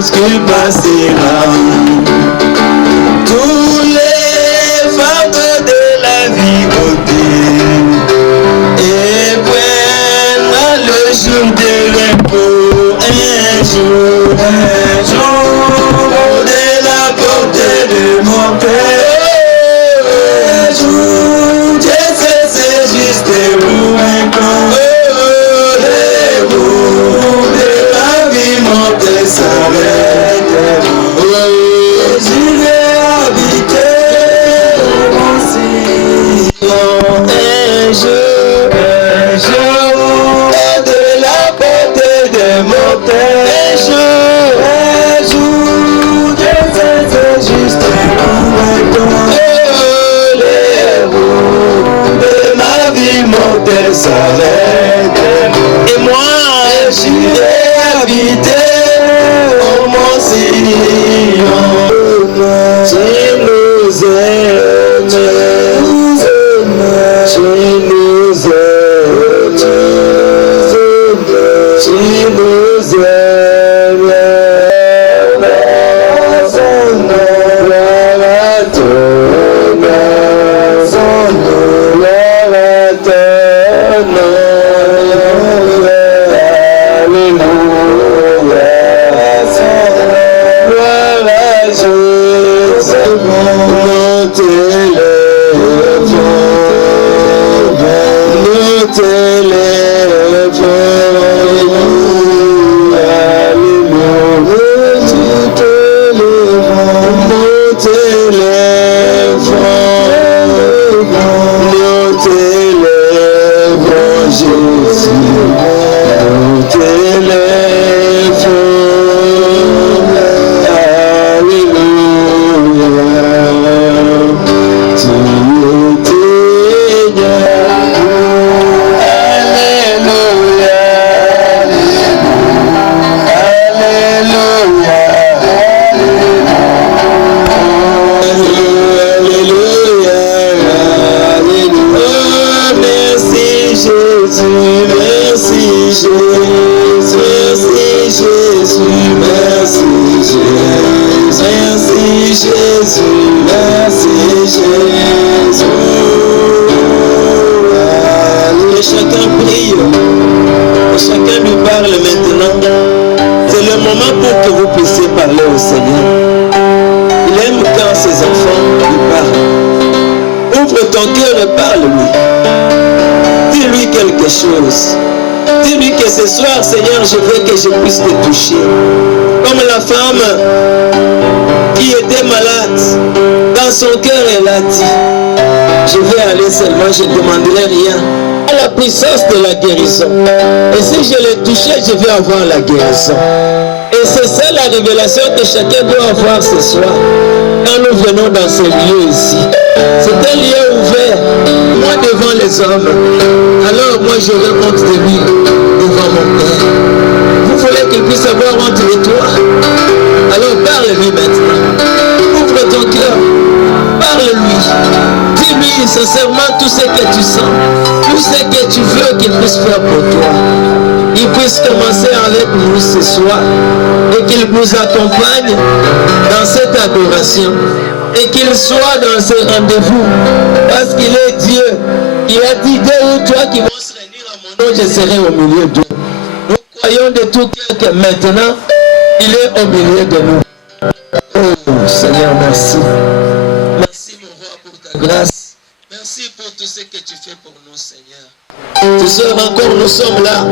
chose qui passera. Tous les fardeaux de la vie ôtés et prennent le jour de repos. Un jour de la portée de mon Père. Un jour, Dieu c'est juste pour un temps. Les roues de la vie montées s'arrêteront. J'irai habiter mon Sion. Un jour, de la portée de mon Père. Un jour, Dieu c'est juste pour un temps. Les roues de ma vie montées s'arrêteront. Et moi, j'irai habiter au Mont Sion. Tu nous aimes, tu nous aimes, tu nous aimes. Dis-lui que ce soir, Seigneur, je veux que je puisse te toucher. Comme la femme qui était malade, dans son cœur, elle a dit, je vais aller seulement, je ne demanderai rien. À la puissance de la guérison. Et si je l'ai touché, je vais avoir la guérison. Et c'est ça la révélation que chacun doit avoir ce soir. Quand nous venons dans ce lieu ici. C'est un lieu ouvert, moi devant les hommes. Alors moi j'aurai honte de lui devant mon Père. Vous voulez qu'il puisse avoir honte de toi? Alors parle-lui maintenant. Ouvre ton cœur. Parle-lui. Dis-lui sincèrement tout ce que tu sens. Tout ce que tu veux qu'il puisse faire pour toi. Il puisse commencer avec nous ce soir. Et qu'il nous accompagne dans cette adoration. Et qu'il soit dans ce rendez-vous. Parce qu'il est Dieu. Il a dit, deux ou trois qui vont se réunir à mon nom, je serai au milieu d'eux. Nous croyons de tout cœur que maintenant, il est au milieu de nous. Oh Seigneur, merci. Merci mon roi pour ta grâce. Merci pour tout ce que tu fais pour nous, Seigneur. Tu sais encore, nous sommes là.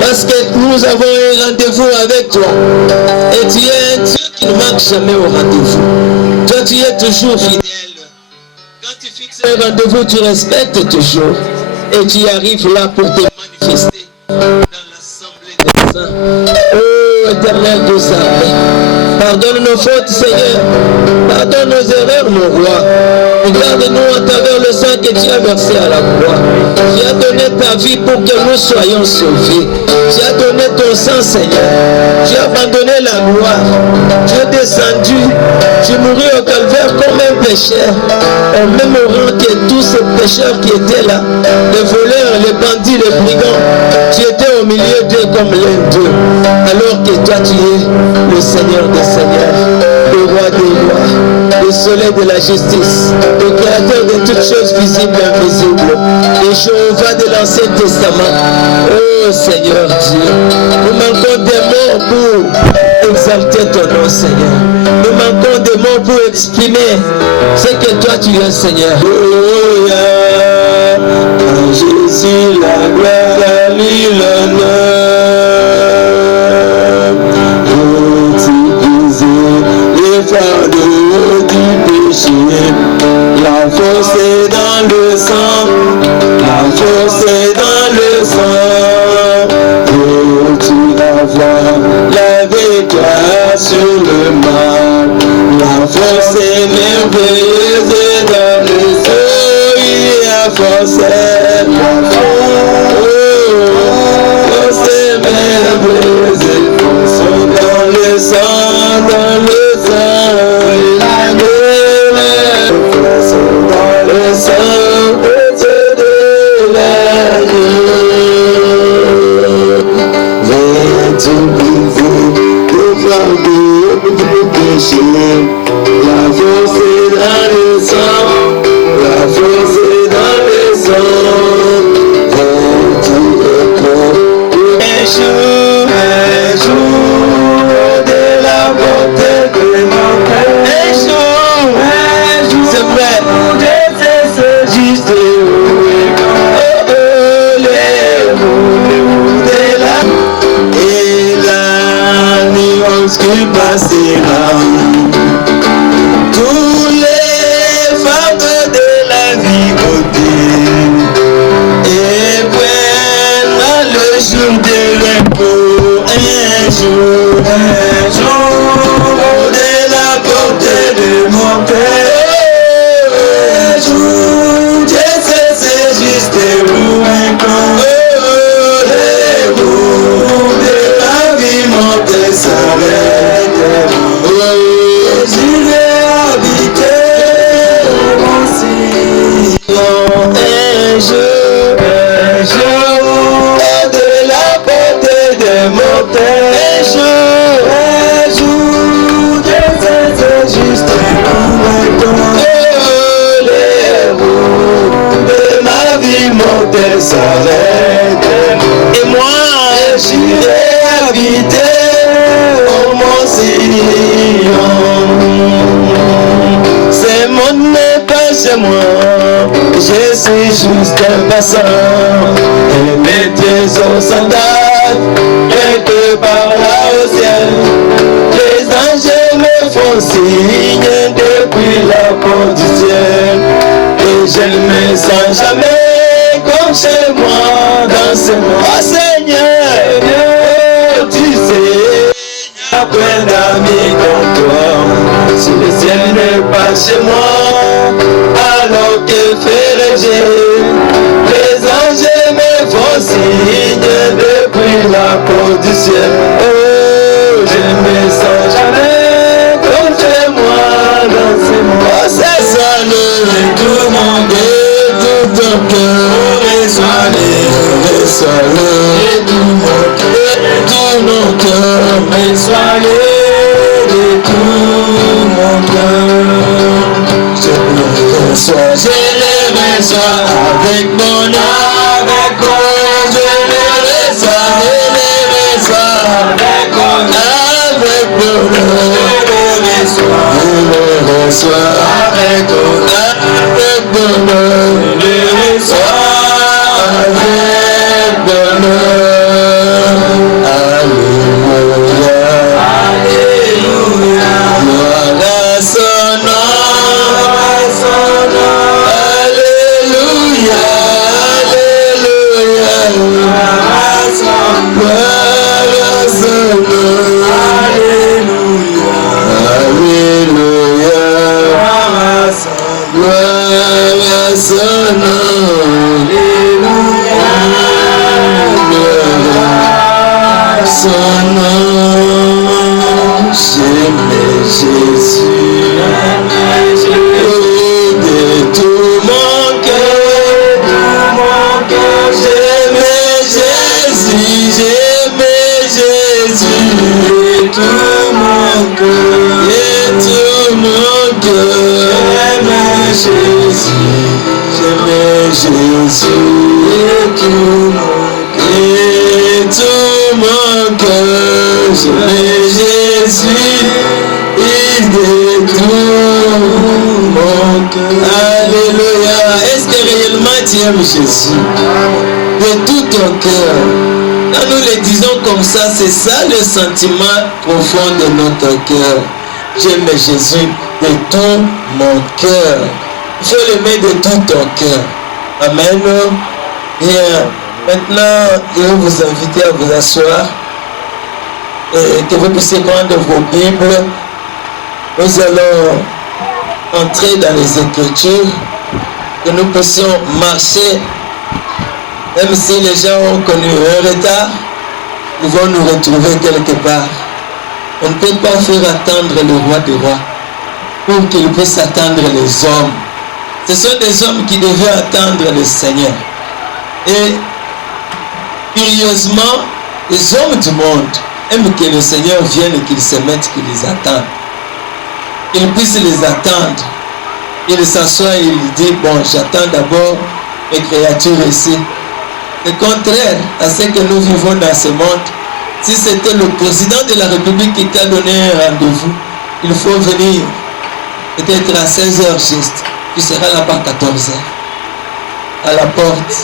Parce que nous avons un rendez-vous avec toi. Et tu es un Dieu qui ne manque jamais au rendez-vous. Toi, tu es toujours fidèle. Quand tu fixes un rendez-vous, tu respectes toujours. Et tu arrives là pour te manifester dans l'assemblée des saints. Oh, éternel Dieu saint, pardonne nos fautes, Seigneur. Pardonne nos erreurs, mon roi. Regarde-nous à travers le sang que tu as versé à la croix. Tu as donné ta vie pour que nous soyons sauvés. Tu as donné ton sang, Seigneur. Tu as abandonné la gloire. Tu es descendu. Tu mourus au calvaire comme un pécheur. Au même rang que tous ces pécheurs qui étaient là. Les voleurs, les bandits, les brigands. Tu étais au milieu d'eux comme l'un d'eux. Alors que toi tu es le Seigneur des Seigneurs, le roi des rois, le soleil de la justice, le créateur de toutes choses visibles et invisibles, le Jéhovah de l'Ancien Testament. Oh Seigneur Dieu, nous manquons des mots pour exalter ton nom, Seigneur. Nous manquons des mots pour exprimer ce que toi tu es, Seigneur. Alléluia. À Jésus la gloire, à lui l'honneur. Utiliser les fardeaux du péché. La force est dans le sang. La force est dans le sang. Veux-tu avoir la victoire sur le mal? La force est merveilleuse dans le sang. La force est merveilleuse dans le sang, dans le sang. Dans le sang de l'agneau. Viens-tu briser le fardeau du péché? La force est dans le sang. La force est dans le sang. Viens-tu éclore un jour de la bonté de mon cœur. Un jour, c'est vrai. C'est juste et la nuance qui passera. Tous les fardeaux de la vie ôtés et prennent le jour de repos. Un jour de la portée de mon cœur. Un jour, Dieu c'est juste pour un camp. Les roues de la vie montée s'arrêtent. J'irai habiter mon Sion. Un jour de la portée de mon cœur. Un jour, Dieu c'est juste pour un camp. Les roues de ma vie montée s'arrêtent. Et moi, j'irai habiter au Mont Sion. Ce monde n'est pas chez moi, je suis juste un passant. Et mes trésors s'endorment quelque part là au ciel. Les anges me font signe depuis la porte du ciel. Et je ne me sens jamais comme chez moi dans ce monde. Oh Seigneur, tu sais, après d'amis comme toi. Si le ciel n'est pas chez moi, alors que ferai-je? Les anges me font signe depuis la porte du ciel. Oh, je ne me sens jamais comme chez moi dans ces mots. Oh, c'est ça le tout mon Dieu, tout ton cœur. Reçois-le et tout mon cœur, tout mon cœur. Reçois-le de tout mon cœur. Je le reçois avec mon âme, je le reçois avec mon âme, je le reçois avec mon âme, je le reçois avec bonheur. Alléluia, Alléluia, gloire à son nom. Alléluia, Alléluia, gloire à son nom. Alléluia, Alléluia, gloire à son nom. Jésus est tout mon cœur. Jésus est tout mon cœur. Alléluia. Est-ce que réellement tu aimes Jésus de tout ton cœur? Quand nous le disons comme ça, c'est ça le sentiment profond de notre cœur. J'aime Jésus de tout mon cœur. Il faut l'aimer de tout ton cœur. Amen. Bien. Maintenant, je vais vous inviter à vous asseoir et que vous puissiez prendre vos Bibles. Nous allons entrer dans les Écritures, que nous puissions marcher. Même si les gens ont connu un retard, nous vont nous retrouver quelque part. On ne peut pas faire attendre le roi des rois pour qu'il puisse attendre les hommes. Ce sont des hommes qui devaient attendre le Seigneur. Et curieusement, les hommes du monde aiment que le Seigneur vienne et qu'il se mette, qu'il les attende. Qu'il puisse les attendre. Il s'assoit et il dit, bon, j'attends d'abord mes créatures ici. Le contraire à ce que nous vivons dans ce monde, si c'était le président de la République qui t'a donné un rendez-vous, il faut venir peut-être à 16h juste. Tu seras là-bas à 14h. À la porte.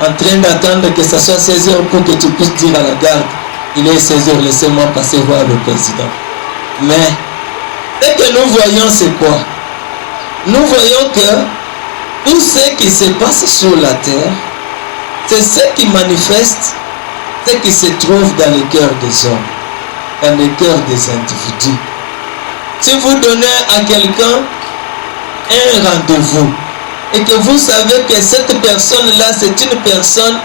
En train d'attendre que ça soit 16h pour que tu puisses dire à la garde, il est 16h, laissez-moi passer voir le président. Mais, ce que nous voyons, c'est quoi? Nous voyons que tout ce qui se passe sur la terre, c'est ce qui manifeste ce qui se trouve dans le cœur des hommes, dans le cœur des individus. Si vous donnez à quelqu'un un rendez-vous et que vous savez que cette personne-là, c'est une personne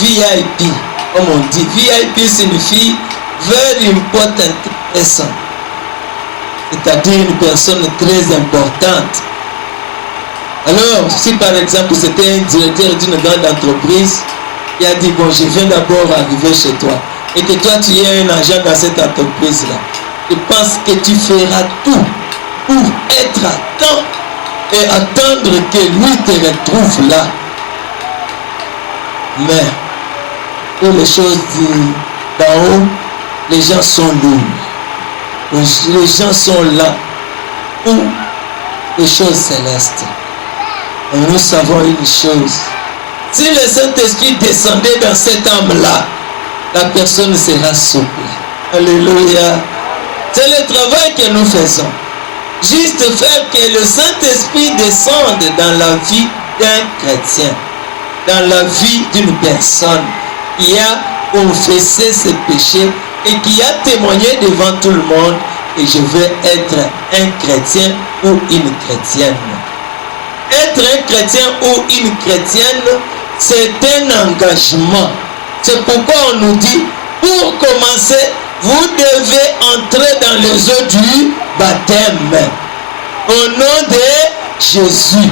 VIP, comme on dit. VIP signifie Very Important Person, c'est-à-dire une personne très importante. Alors, si par exemple c'était un directeur d'une grande entreprise qui a dit, bon, je viens d'abord arriver chez toi, et que toi tu es un agent dans cette entreprise-là, je pense que tu feras tout pour être à temps et attendre que lui te retrouve là. Mais, pour les choses d'en haut, les gens sont lourds. Les gens sont là pour les choses célestes. Et nous savons une chose. Si le Saint-Esprit descendait dans cette âme-là, la personne sera souple. Alléluia. C'est le travail que nous faisons. Juste faire que le Saint-Esprit descende dans la vie d'un chrétien, dans la vie d'une personne qui a confessé ses péchés et qui a témoigné devant tout le monde que je veux être un chrétien ou une chrétienne. Être un chrétien ou une chrétienne, c'est un engagement. C'est pourquoi on nous dit, pour commencer, vous devez entrer dans les eaux du baptême. Au nom de Jésus.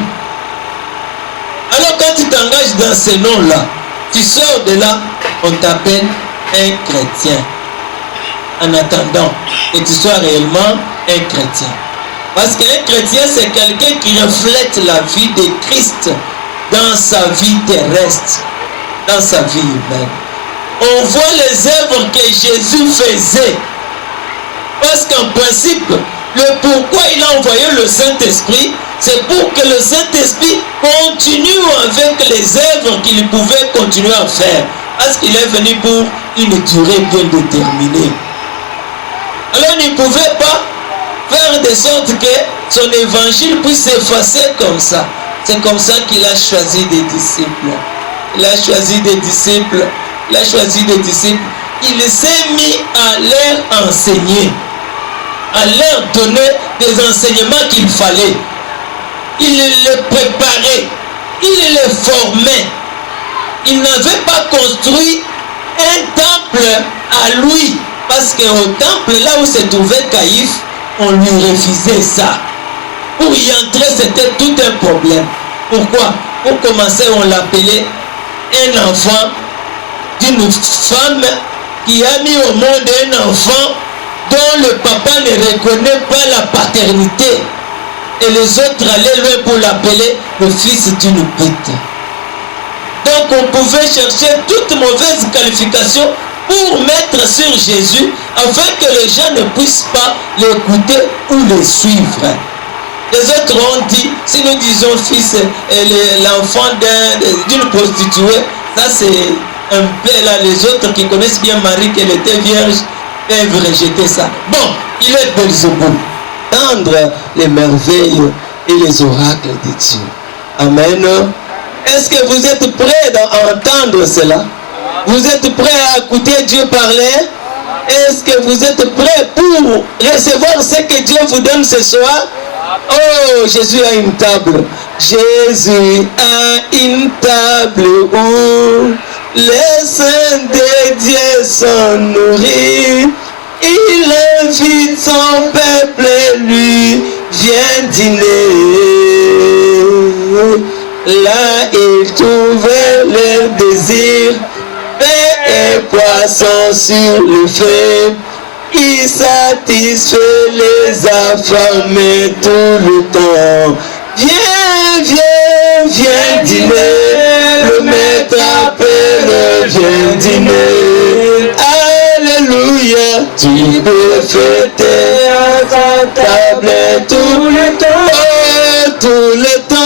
Alors quand tu t'engages dans ce nom-là, tu sors de là, on t'appelle un chrétien. En attendant que tu sois réellement un chrétien. Parce qu'un chrétien, c'est quelqu'un qui reflète la vie de Christ dans sa vie terrestre, dans sa vie humaine. On voit les œuvres que Jésus faisait. Parce qu'en principe, le pourquoi il a envoyé le Saint-Esprit, c'est pour que le Saint-Esprit continue avec les œuvres qu'il pouvait continuer à faire. Parce qu'il est venu pour une durée bien déterminée. Alors il ne pouvait pas faire de sorte que son évangile puisse s'effacer comme ça. C'est comme ça qu'il a choisi des disciples. Il a choisi des disciples. Il a choisi des disciples. Il s'est mis à leur enseigner, à leur donner des enseignements qu'il fallait. Il les préparait, il les formait. Il n'avait pas construit un temple à lui, parce qu'au temple, là où se trouvait Caïphe, on lui refusait ça. Pour y entrer, c'était tout un problème. Pourquoi? Pour commencer, on l'appelait un enfant d'une femme qui a mis au monde un enfant dont le papa ne reconnaît pas la paternité. Et les autres allaient loin pour l'appeler le fils d'une pute. Donc on pouvait chercher toute mauvaise qualification pour mettre sur Jésus afin que les gens ne puissent pas l'écouter ou le suivre. Les autres ont dit, si nous disons fils et l'enfant d'une prostituée, ça c'est un peu là, les autres qui connaissent bien Marie qu'elle était vierge peuvent rejeter ça. Bon, il est Belzébuth. Entendre les merveilles et les oracles de Dieu. Amen. Est-ce que vous êtes prêts à entendre cela? Vous êtes prêts à écouter Dieu parler? Est-ce que vous êtes prêts pour recevoir ce que Dieu vous donne ce soir? Oh, Jésus a une table. Jésus a une table où les saints de Dieu sont nourris. Il invite son peuple et lui vient dîner. Là, il trouvait leur désir. Pain et poisson sur le feu. Il satisfait les affamés tout le temps. Viens, viens, viens dîner. Le maître appelle, viens dîner. Alléluia, tu peux fêter à ta table tout le temps. Oh, tout le temps.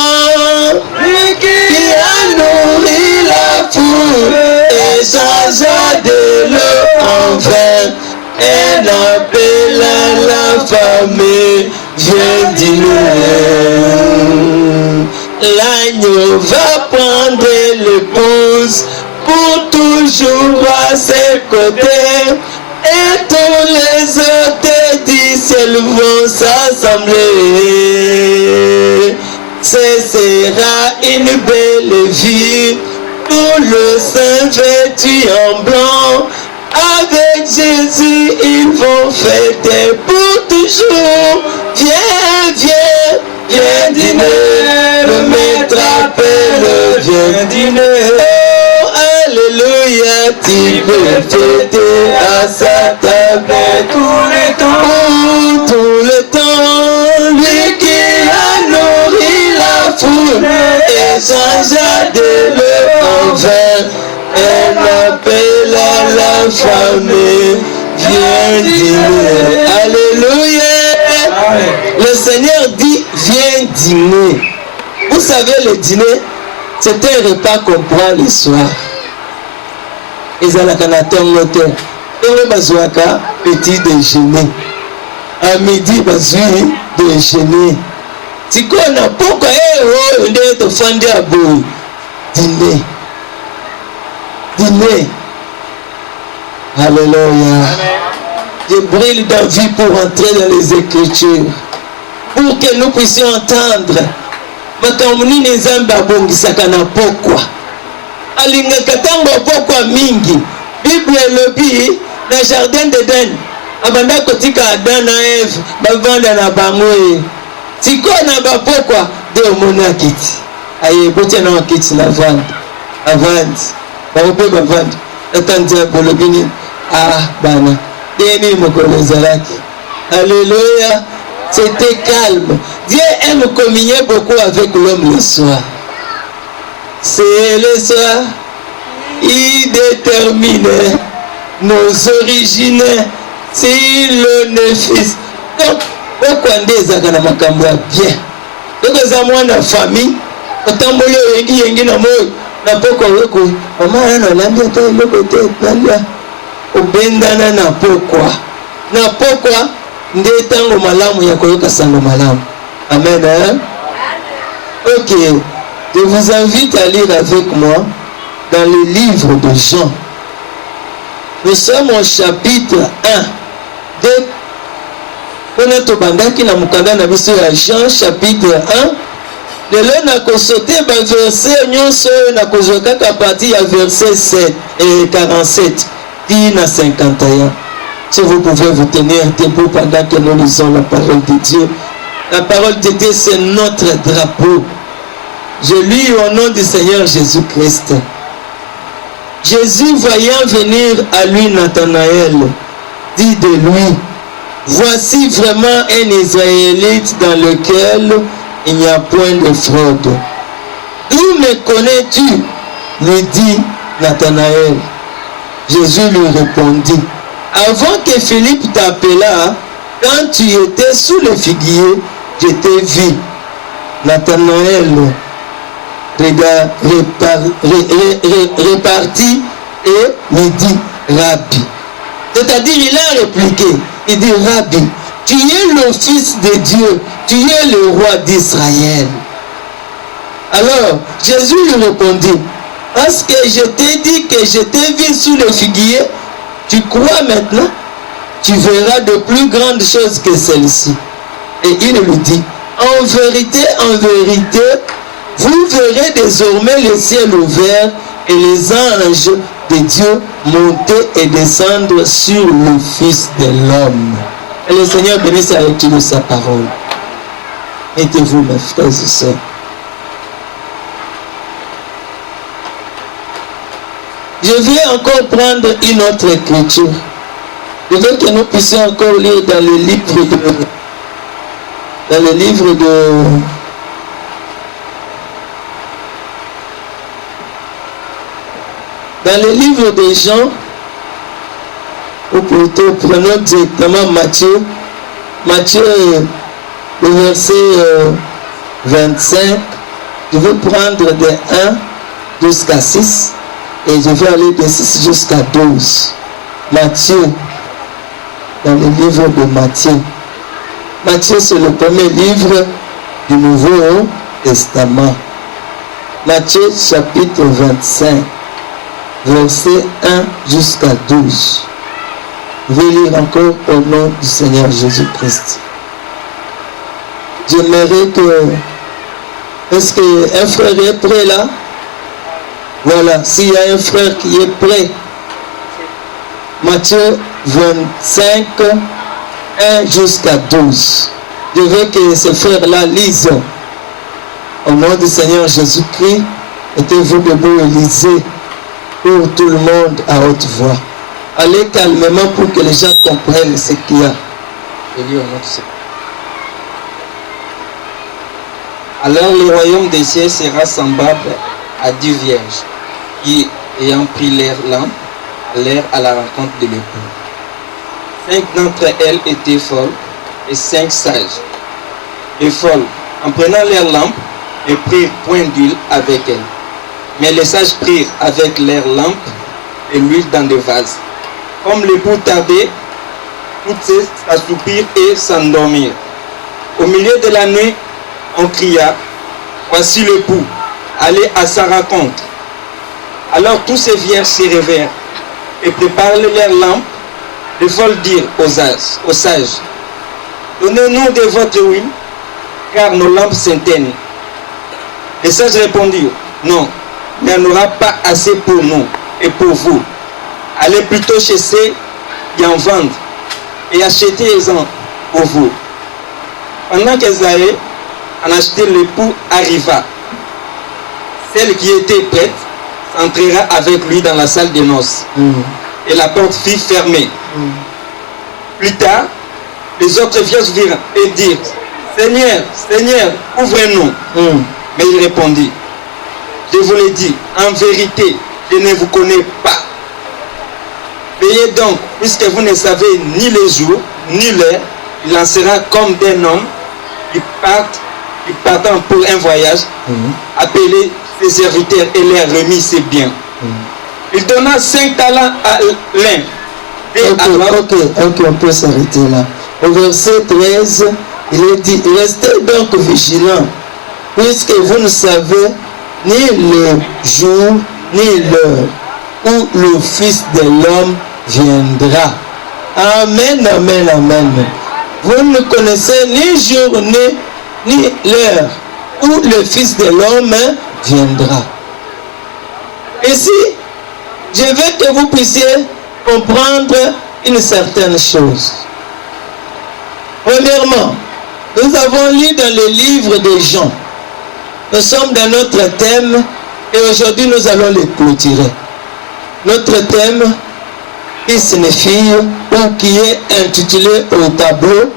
Qui a nourri la foule et changea de l'eau en vin. Elle appelle à l'affamé, viens dîner. L'agneau va prendre l'épouse pour toujours à ses côtés. Et tous les hôtes du ciel vont s'assembler. Ce sera une belle vie pour le saint vêtu en blanc. Avec Jésus, ils vont fêter pour toujours. Viens, viens, viens dîner. Le maître appelle, viens dîner. Oh, alléluia, tu peux fêter à sa table tout le temps. Tout le temps, lui qui a nourri la foule et changea de l'eau en vin. Elle appelle à l'affamé, viens dîner. Alléluia. Le Seigneur dit, viens dîner. Vous savez, le dîner, c'est un repas qu'on prend le soir. Et ça, la canatan moteur. Et le bazouaka, petit déjeuner. À midi, bazoui, déjeuner. Si on n'a pas quoi, on est au fond de la boue. Dîner. Dîner. Alléluia. Je brille d'envie pour entrer dans les Écritures. Pour que nous puissions entendre. Makamuni nezamba bongisaka na pokwa. Alinga katango pokwa mingi. Bible elobi na jardin d'Eden. Abanda kotika Adam na Eve bavanda na bango. Tiko na bapokwa de omona kiti. Aye botia na kiti na vanda. Avandi. Baope bavanda. Atandia bolobini. Ah bana. Deni mokolezalaki. Alléluia. C'était calme. Dieu aime communier beaucoup avec l'homme le soir. C'est le soir. Il détermine nos origines. C'est le fils. Donc, pourquoi des agana makamba bien? Donc, les amours de famille, autant que yengi na moi, na poko weko, maman na lambia to le côté nalia. Obendana na pourquoi? Na pourquoi? Ndetango malamu ya koyoka sango malamu. Amen. Hein? Ok. Je vous invite à lire avec moi dans le livre de Jean. Nous sommes au chapitre 1. De Konato Bandaki na mukanda na biso ya Jean chapitre 1. Lelo na kosote ba verset nyonso na kozoka ka partie ya verset 7 et 47 puis na 51. Si vous pouvez vous tenir debout pendant que nous lisons la parole de Dieu. La parole de Dieu, c'est notre drapeau. Je lis au nom du Seigneur Jésus-Christ. Jésus, voyant venir à lui Nathanaël, dit de lui, voici vraiment un Israélite dans lequel il n'y a point de fraude. D'où me connais-tu? lui dit Nathanaël. Jésus lui répondit, avant que Philippe t'appela, quand tu étais sous le figuier, je t'ai vu. Nathanaël repartit et lui dit, Rabbi. C'est-à-dire, il a répliqué, il dit, Rabbi, tu es le Fils de Dieu, tu es le roi d'Israël. Alors, Jésus lui répondit, parce que je t'ai dit que je t'ai vu sous le figuier, tu crois maintenant? Tu verras de plus grandes choses que celles-ci. Et il lui dit, en vérité, vous verrez désormais le ciel ouvert et les anges de Dieu monter et descendre sur le Fils de l'homme. Et le Seigneur bénisse avec nous sa parole. Mettez-vous, mes frères et sœurs. Je vais encore prendre une autre écriture. Je veux que nous puissions encore lire dans le livre de Jean, ou plutôt prenons directement Matthieu, le verset 25. Je vais prendre de 1 jusqu'à 6 et je vais aller de 6 jusqu'à 12. Matthieu, dans le livre de Matthieu. Matthieu, c'est le premier livre du Nouveau Testament. Matthieu chapitre 25, verset 1 jusqu'à 12. Je vais lire encore au nom du Seigneur Jésus-Christ. J'aimerais que... Est-ce qu'un frère est prêt là? Voilà, s'il y a un frère qui est prêt. Matthieu 25, 1 jusqu'à 12. Je veux que ce frère-là lise. Au nom du Seigneur Jésus-Christ, mettez-vous debout et lisez pour tout le monde à haute voix. Allez calmement pour que les gens comprennent ce qu'il y a. Alors le royaume des cieux sera semblable à 10 vierges qui, ayant pris leurs lampes, allèrent à la rencontre de l'époux. 5 d'entre elles étaient folles et 5 sages. Les folles, en prenant leurs lampes, ne prirent point d'huile avec elles. Mais les sages prirent avec leurs lampes et l'huile dans des vases. Comme l'époux tardait, toutes s'assoupirent et s'endormirent. Au milieu de la nuit, on cria, voici l'époux, allez à sa rencontre. Alors tous ces vierges se réveillèrent et préparèrent leurs lampes. Les folles dirent aux sages, donnez-nous de votre huile, car nos lampes s'éteignent. Les sages répondirent, non, il n'y en aura pas assez pour nous et pour vous. Allez plutôt chez ceux qui en vendent et achetez-en pour vous. Pendant qu'elles allaient en acheter, l'époux arriva. Celle qui était prête entrera avec lui dans la salle des noces. Et la porte fut fermée. Plus tard, les autres vierges virent et dirent, Seigneur, Seigneur, ouvrez-nous. Mais il répondit, je vous l'ai dit, en vérité, je ne vous connais pas. Veillez donc, puisque vous ne savez ni le jour, ni l'heure, il en sera comme d'un homme qui partant pour un voyage, appelé ses serviteurs et leur remit ses biens. Il donna 5 talents à l'un. Ok, on peut s'arrêter là. Au verset 13, il est dit, restez donc vigilants, puisque vous ne savez ni le jour, ni l'heure, où le Fils de l'homme viendra. Amen, amen, amen. Vous ne connaissez ni jour, ni l'heure, où le Fils de l'homme viendra. Ici, je veux que vous puissiez comprendre une certaine chose. Premièrement, nous avons lu dans le livre de Jean. Nous sommes dans notre thème et aujourd'hui nous allons le clôturer. Notre thème qui signifie ou qui est intitulé au tableau,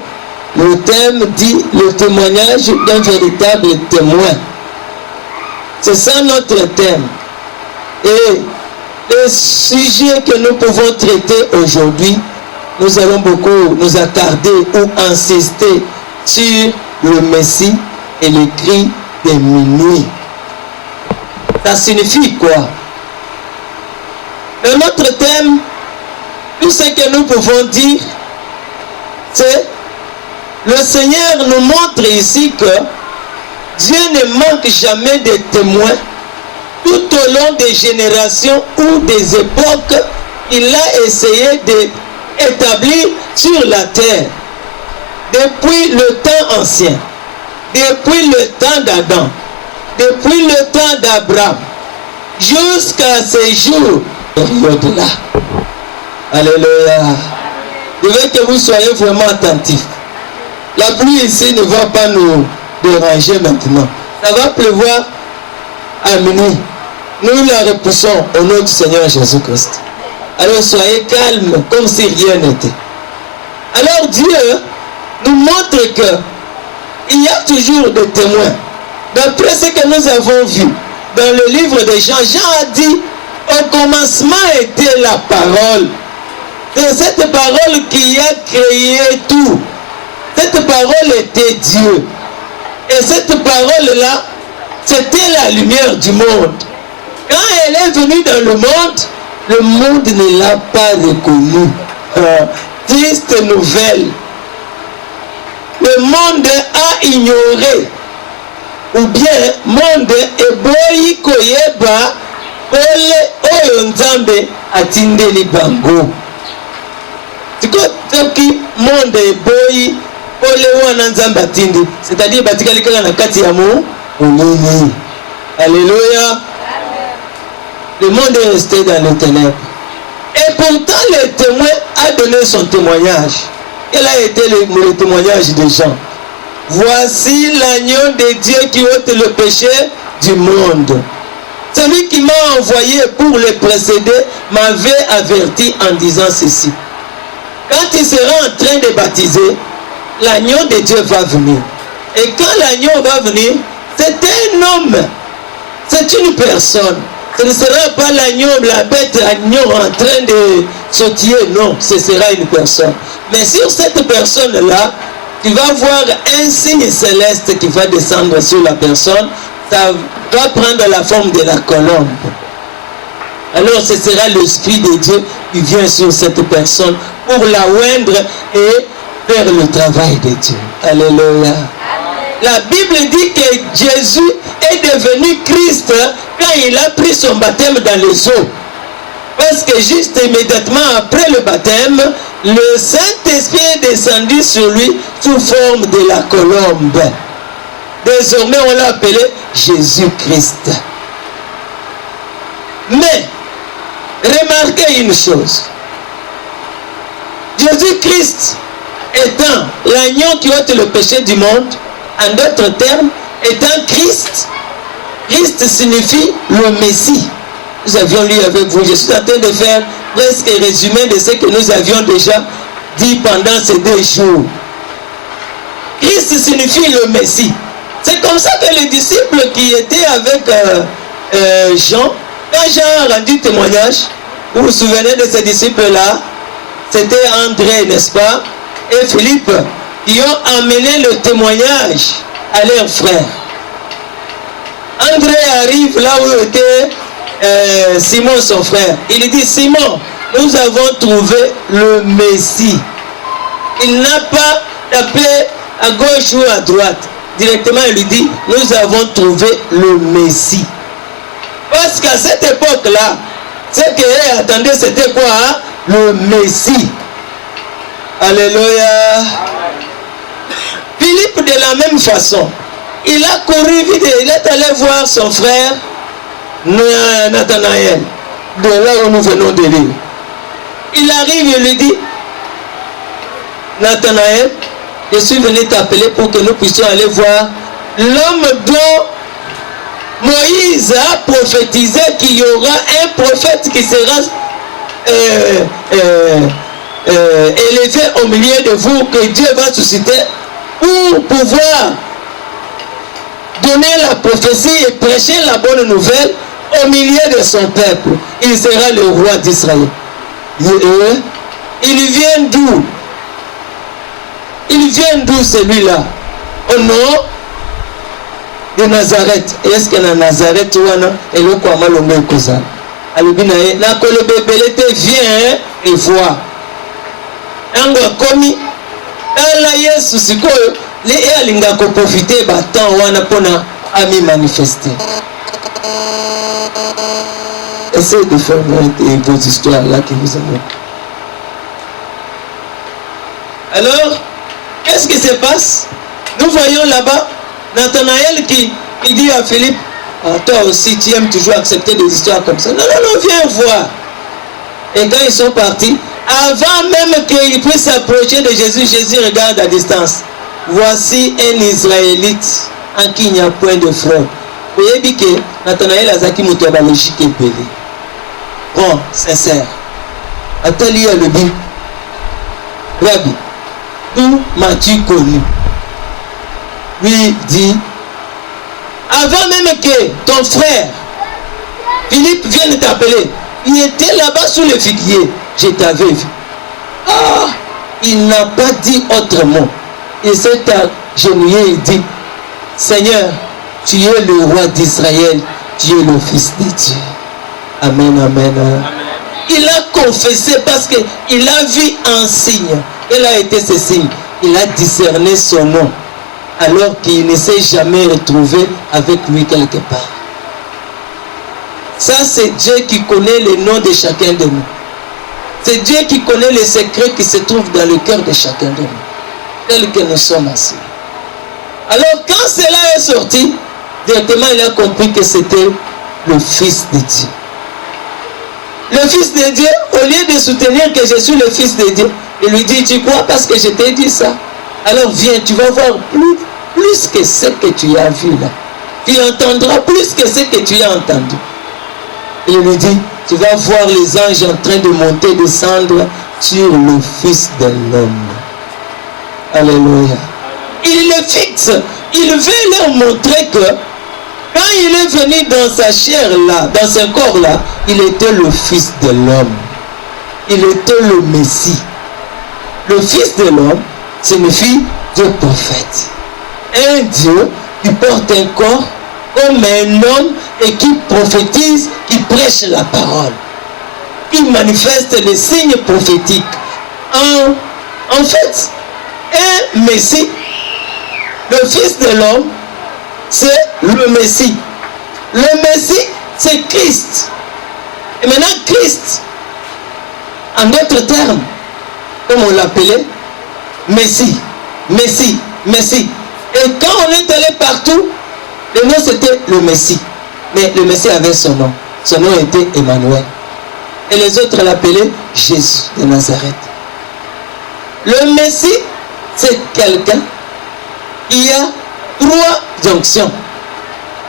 le thème dit le témoignage d'un véritable témoin. C'est ça notre thème. Et le sujet que nous pouvons traiter aujourd'hui, nous allons beaucoup nous attarder ou insister sur le Messie et le cri de minuit. Ça signifie quoi? Dans notre thème, tout ce que nous pouvons dire, c'est le Seigneur nous montre ici que Dieu ne manque jamais de témoins. Tout au long des générations ou des époques, il a essayé d'établir sur la terre, depuis le temps ancien, depuis le temps d'Adam, depuis le temps d'Abraham, jusqu'à ces jours, période-là. Alléluia. Je veux que vous soyez vraiment attentifs. La pluie ici ne va pas nous déranger maintenant. Ça va pleuvoir à minuit. Nous la repoussons au nom du Seigneur Jésus-Christ. Alors soyez calmes comme si rien n'était. Alors Dieu nous montre que il y a toujours des témoins. D'après ce que nous avons vu dans le livre de Jean, Jean a dit, au commencement était la parole. C'est cette parole qui a créé tout. Cette parole était Dieu. Et cette parole-là, c'était la lumière du monde. Quand elle est venue dans le monde ne l'a pas reconnue. Triste nouvelle. Le monde a ignoré. Ou bien, monde eboyi koyeba ole oyo nzambe atindeli bango. Tikoki monde eboyi ole wana nzambe atindi. C'est-à-dire batikali kaka na kati ya monene. Alléluia. Le monde est resté dans les ténèbres. Et pourtant, le témoin a donné son témoignage. Quel a été le témoignage de Jean? Voici l'agneau de Dieu qui ôte le péché du monde. Celui qui m'a envoyé pour le précéder m'avait averti en disant ceci. Quand il sera en train de baptiser, l'agneau de Dieu va venir. Et quand l'agneau va venir, c'est un homme. C'est une personne. Ce ne sera pas l'agneau, la bête agneau en train de sautiller. Non, ce sera une personne. Mais sur cette personne-là, tu vas voir un signe céleste qui va descendre sur la personne. Ça va prendre la forme de la colombe. Alors ce sera l'Esprit de Dieu qui vient sur cette personne pour la oindre et faire le travail de Dieu. Alléluia. La Bible dit que Jésus est devenu Christ quand il a pris son baptême dans les eaux. Parce que juste immédiatement après le baptême, le Saint-Esprit est descendu sur lui sous forme de la colombe. Désormais, on l'a appelé Jésus-Christ. Mais, remarquez une chose. Jésus-Christ étant l'agneau qui ôte le péché du monde, en d'autres termes, étant Christ, Christ signifie le Messie. Nous avions lu avec vous. Je suis en train de faire presque un résumé de ce que nous avions déjà dit pendant ces 2 jours. Christ signifie le Messie. C'est comme ça que les disciples qui étaient avec Jean, quand Jean a rendu témoignage, vous vous souvenez de ces disciples-là? C'était André, n'est-ce pas? Et Philippe, qui ont amené le témoignage à leurs frères. André arrive là où était Simon, son frère. Il dit, Simon, nous avons trouvé le Messie. Il n'a pas tapé à gauche ou à droite. Directement, il lui dit, nous avons trouvé le Messie. Parce qu'à cette époque-là, ce qu'il attendait, c'était quoi? Hein? Le Messie. Alléluia. Philippe, de la même façon, il a couru vite, il est allé voir son frère Nathanaël, de là où nous venons de lire. Il arrive et lui dit, Nathanaël, je suis venu t'appeler pour que nous puissions aller voir l'homme dont Moïse a prophétisé qu'il y aura un prophète qui sera élevé au milieu de vous, que Dieu va susciter pour pouvoir donner la prophétie et prêcher la bonne nouvelle au milieu de son peuple. Il sera le roi d'Israël. Il vient d'où? Il vient d'où celui-là? Au nom de Nazareth. Est-ce que na Nazareth wana eloko amalongo ekozala? Alobi na ye na kolobebele te, viens et vois. Ango akomi tala Yesu sikoyo le alinga ko profiter ba temps wana pona ami manifester. Essayez de faire vos histoires là que vous avez. Alors, qu'est-ce qui se passe? Nous voyons là-bas Nathanaël qui dit à Philippe, toi aussi tu aimes toujours accepter des histoires comme ça. Non, viens voir. Et quand ils sont partis, avant même qu'ils puissent s'approcher de Jésus, Jésus regarde à distance. Voici un Israélite en qui il n'y a point de fraude. Vous voyez bien que Nathanaël a zaki moutouaba logique et belé. Bon, sincère. Attends-lui à le but. Rabbi, d'où m'as-tu connu? Lui dit, avant même que ton frère Philippe vienne t'appeler, il était là-bas sous le figuier, je t'avais vu. Ah, il n'a pas dit autrement. Il s'est agenouillé et dit, Seigneur, tu es le roi d'Israël, tu es le Fils de Dieu. Amen, amen. Il a confessé parce qu'il a vu un signe. Quel a été ce signe? Il a discerné son nom, alors qu'il ne s'est jamais retrouvé avec lui quelque part. Ça, c'est Dieu qui connaît le nom de chacun de nous. C'est Dieu qui connaît les secrets qui se trouvent dans le cœur de chacun de nous, tels que nous sommes assis. Alors, quand cela est sorti, directement, il a compris que c'était le Fils de Dieu. Le Fils de Dieu, au lieu de soutenir que je suis le Fils de Dieu, il lui dit, tu crois parce que je t'ai dit ça? Alors viens, tu vas voir plus que ce que tu as vu là. Tu entendras plus que ce que tu as entendu. Il lui dit, tu vas voir les anges en train de monter et descendre sur le Fils de l'homme. Alléluia. Il le fixe. Il veut leur montrer que quand il est venu dans sa chair là, dans son corps là, il était le Fils de l'homme. Il était le Messie. Le Fils de l'homme signifie Dieu prophète. Un Dieu qui porte un corps comme un homme et qui prophétise, qui prêche la parole, qui manifeste les signes prophétiques. En fait, un Messie, le Fils de l'homme, c'est le Messie. Le Messie, c'est Christ. Et maintenant, Christ, en d'autres termes, comme on l'appelait, Messie, Messie, Messie. Et quand on est allé partout, le nom c'était le Messie. Mais le Messie avait son nom. Son nom était Emmanuel. Et les autres l'appelaient Jésus de Nazareth. Le Messie, c'est quelqu'un qui a 3 onctions.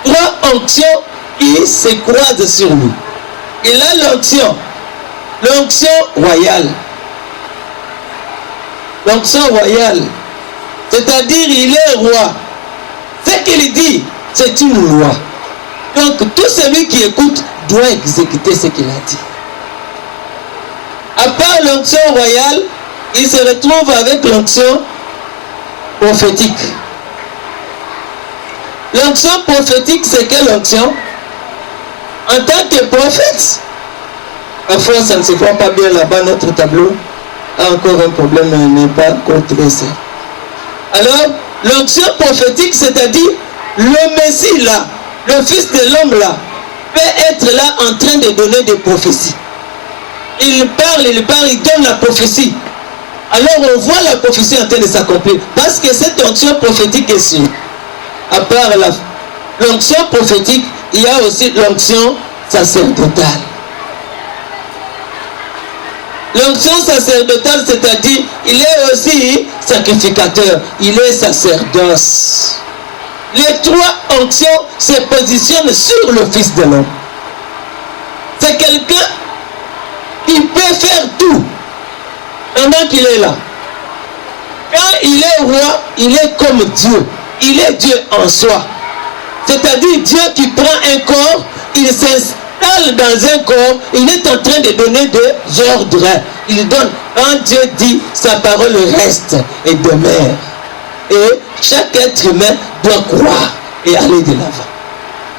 3 onctions qui se croisent sur lui. Il a l'onction royale. L'onction royale, c'est-à-dire il est roi. Ce qu'il dit, c'est une loi. Donc tout celui qui écoute doit exécuter ce qu'il a dit. À part l'onction royale, il se retrouve avec l'onction prophétique. L'onction prophétique, c'est quelle onction? En tant que prophète, parfois ça ne se voit pas bien là-bas, notre tableau a encore un problème, n'est pas encore très simple. Alors, l'onction prophétique, c'est-à-dire le Messie là, le Fils de l'homme là, peut être là en train de donner des prophéties. Il parle, il donne la prophétie. Alors on voit la prophétie en train de s'accomplir. Parce que cette onction prophétique est sûre. À part l'onction prophétique, il y a aussi l'onction sacerdotale. L'onction sacerdotale, c'est-à-dire, il est aussi sacrificateur, il est sacerdoce. Les 3 onctions se positionnent sur le Fils de l'homme. C'est quelqu'un qui peut faire tout pendant qu'il est là. Quand il est roi, il est comme Dieu. Il est Dieu en soi. C'est-à-dire Dieu qui prend un corps, il s'installe dans un corps, il est en train de donner des ordres. Il donne, quand Dieu dit, sa parole reste et demeure. Et chaque être humain doit croire et aller de l'avant.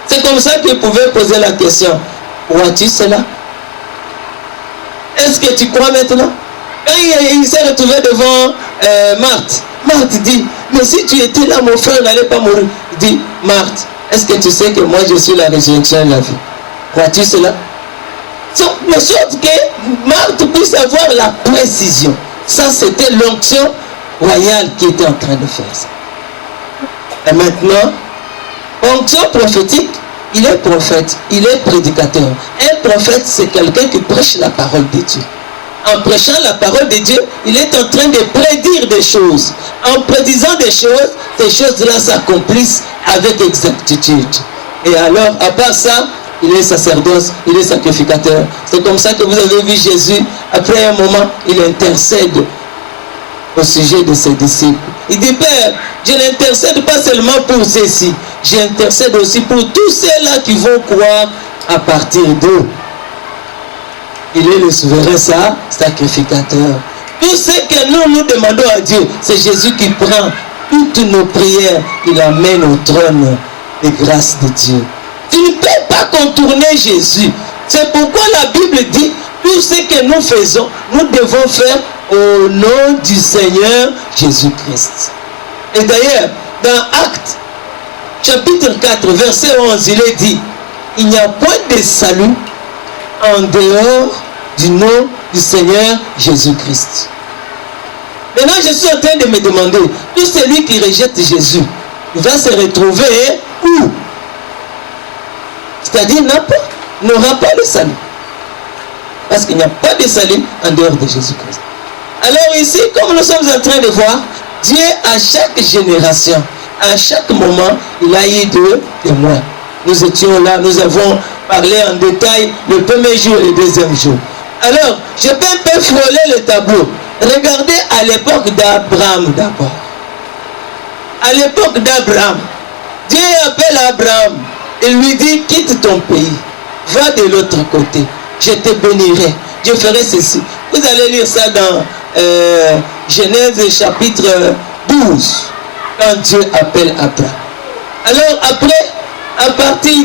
C'est comme ça qu'il pouvait poser la question, crois-tu cela? Est-ce que tu crois maintenant? Quand il s'est retrouvé devant Marthe, Marthe dit, mais si tu étais là, mon frère n'allait pas mourir. Il dit, Marthe, est-ce que tu sais que moi je suis la résurrection et la vie? Crois-tu cela? De sorte que Marthe puisse avoir la précision. Ça, c'était l'onction royale qui était en train de faire ça. Et maintenant, onction prophétique, il est prophète, il est prédicateur. Un prophète, c'est quelqu'un qui prêche la parole de Dieu. En prêchant la parole de Dieu, il est en train de prédire des choses. En prédisant des choses, ces choses-là s'accomplissent avec exactitude. Et alors, à part ça, il est sacerdoce, il est sacrificateur. C'est comme ça que vous avez vu Jésus, après un moment, il intercède au sujet de ses disciples. Il dit, Père, je n'intercède pas seulement pour ceux-ci, j'intercède aussi pour tous ceux-là qui vont croire à partir d'eux. Il est le souverain sacrificateur. Tout ce que nous demandons à Dieu, c'est Jésus qui prend toutes nos prières, il amène au trône des grâces de Dieu. Tu ne peux pas contourner Jésus. C'est pourquoi la Bible dit, tout ce que nous faisons, nous devons faire au nom du Seigneur Jésus-Christ. Et d'ailleurs, dans Actes, chapitre 4, verset 11, il est dit, il n'y a point de salut en dehors du nom du Seigneur Jésus-Christ. Maintenant, je suis en train de me demander, tout celui qui rejette Jésus, il va se retrouver où? C'est-à-dire, n'aura pas de salut. Parce qu'il n'y a pas de salut en dehors de Jésus-Christ. Alors ici, comme nous sommes en train de voir, Dieu, à chaque génération, à chaque moment, il a eu deux témoins. Nous étions là, nous avons parlé en détail le premier jour et le deuxième jour. Alors, je peux un peu frôler le tableau. Regardez à l'époque d'Abraham d'abord. À l'époque d'Abraham, Dieu appelle Abraham. Il lui dit, quitte ton pays, va de l'autre côté, je te bénirai, je ferai ceci. Vous allez lire ça dans Genèse chapitre 12, quand Dieu appelle Abraham. Alors après, à partir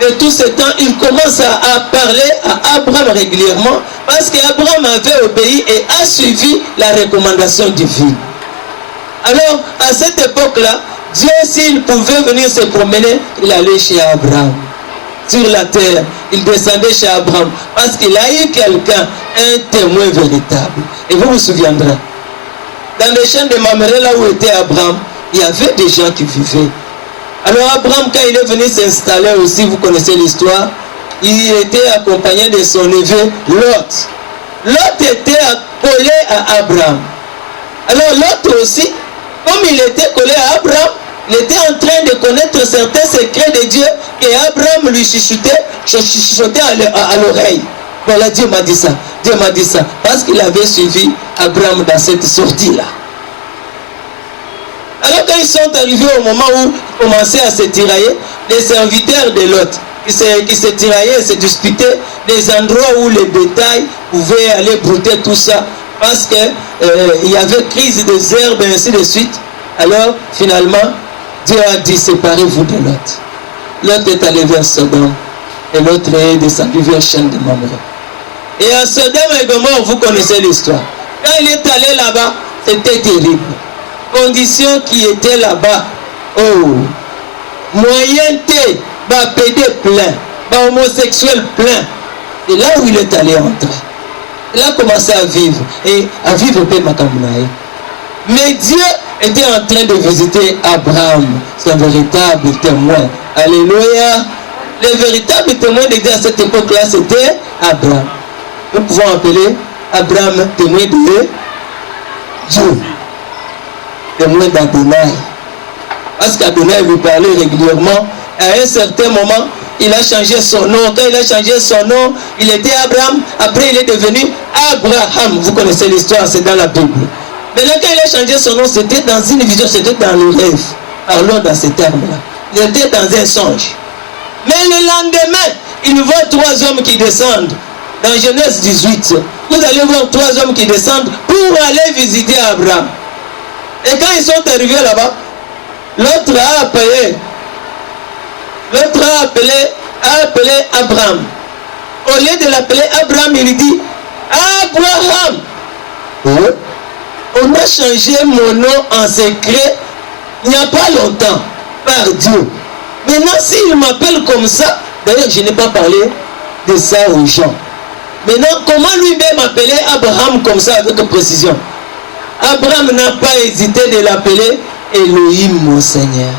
de tout ce temps, il commence à parler à Abraham régulièrement, parce qu'Abraham avait obéi et a suivi la recommandation divine. Alors, à cette époque-là, Dieu, s'il pouvait venir se promener, il allait chez Abraham. Sur la terre, il descendait chez Abraham. Parce qu'il a eu quelqu'un, un témoin véritable. Et vous vous souviendrez. Dans les champs de Mamré, là où était Abraham, il y avait des gens qui vivaient. Alors Abraham, quand il est venu s'installer aussi, vous connaissez l'histoire, il était accompagné de son neveu Lot. Lot était collé à Abraham. Alors Lot aussi, comme il était collé à Abraham, il était en train de connaître certains secrets de Dieu et Abraham lui chuchotait à l'oreille. Voilà, Dieu m'a dit ça. Dieu m'a dit ça. Parce qu'il avait suivi Abraham dans cette sortie-là. Alors quand ils sont arrivés au moment où ils commençaient à se tirailler, les serviteurs de Lot, qui se tiraillaient, se disputaient, des endroits où les bétails pouvaient aller brouter tout ça, parce qu'il y avait crise des herbes et ainsi de suite. Alors finalement, Dieu a dit, séparez-vous de Lot. Lot est allé vers Sodome et l'autre est descendu vers Chêne de Mamré. Et à Sodome et Gomorrhe, vous connaissez l'histoire. Quand il est allé là-bas, c'était terrible. Conditions qui étaient là-bas. Oh, moyenneté, pédé plein, homosexuel plein. Et là où il est allé entrer, il a commencé à vivre. Et à vivre peu Makamounaï. Mais Dieu était en train de visiter Abraham, son véritable témoin. Alléluia. Le véritable témoin de Dieu à cette époque-là, c'était Abraham. Nous pouvons appeler Abraham témoin de Dieu. Témoin d'Adonai. Parce qu'Adonai lui parlait régulièrement. À un certain moment, il a changé son nom. Quand il a changé son nom, il était Abraham. Après, il est devenu Abraham. Vous connaissez l'histoire, c'est dans la Bible. Maintenant, quand il a changé son nom, c'était dans une vision, c'était dans le rêve. Parlons dans ces termes-là. Il était dans un songe. Mais le lendemain, il voit 3 hommes qui descendent. Dans Genèse 18, vous allez voir 3 hommes qui descendent pour aller visiter Abraham. Et quand ils sont arrivés là-bas, l'autre a appelé Abraham. Au lieu de l'appeler Abraham, il dit Abraham. On a changé mon nom en secret il n'y a pas longtemps par Dieu. Maintenant, s'il m'appelle comme ça, d'ailleurs, je n'ai pas parlé de ça aux gens. Maintenant, comment lui-même appeler Abraham comme ça avec précision? Abraham n'a pas hésité de l'appeler Elohim, mon Seigneur.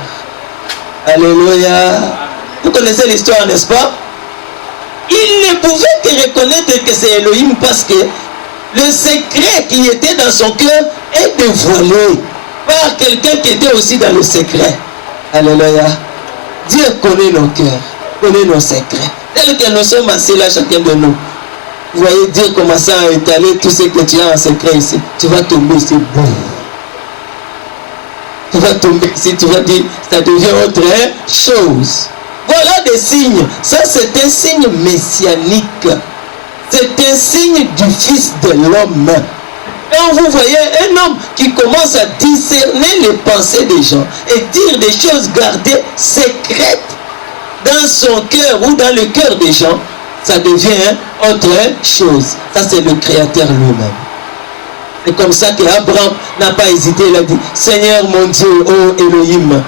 Alléluia. Vous connaissez l'histoire, n'est-ce pas? Il ne pouvait que reconnaître que c'est Elohim parce que le secret qui était dans son cœur est dévoilé par quelqu'un qui était aussi dans le secret. Alléluia. Dieu connaît nos cœurs, connaît nos secrets. Tel que nous sommes assis là, chacun de nous. Vous voyez Dieu commencer à étaler tout ce que tu as en secret ici. Tu vas tomber ici. Tu vas tomber ici, tu vas dire, ça devient autre chose. Voilà des signes. Ça, c'est un signe messianique. C'est un signe du Fils de l'homme. Quand vous voyez un homme qui commence à discerner les pensées des gens et dire des choses gardées secrètes dans son cœur ou dans le cœur des gens, ça devient autre chose. Ça, c'est le Créateur lui-même. C'est comme ça qu'Abraham n'a pas hésité. Il a dit, Seigneur mon Dieu, oh Elohim,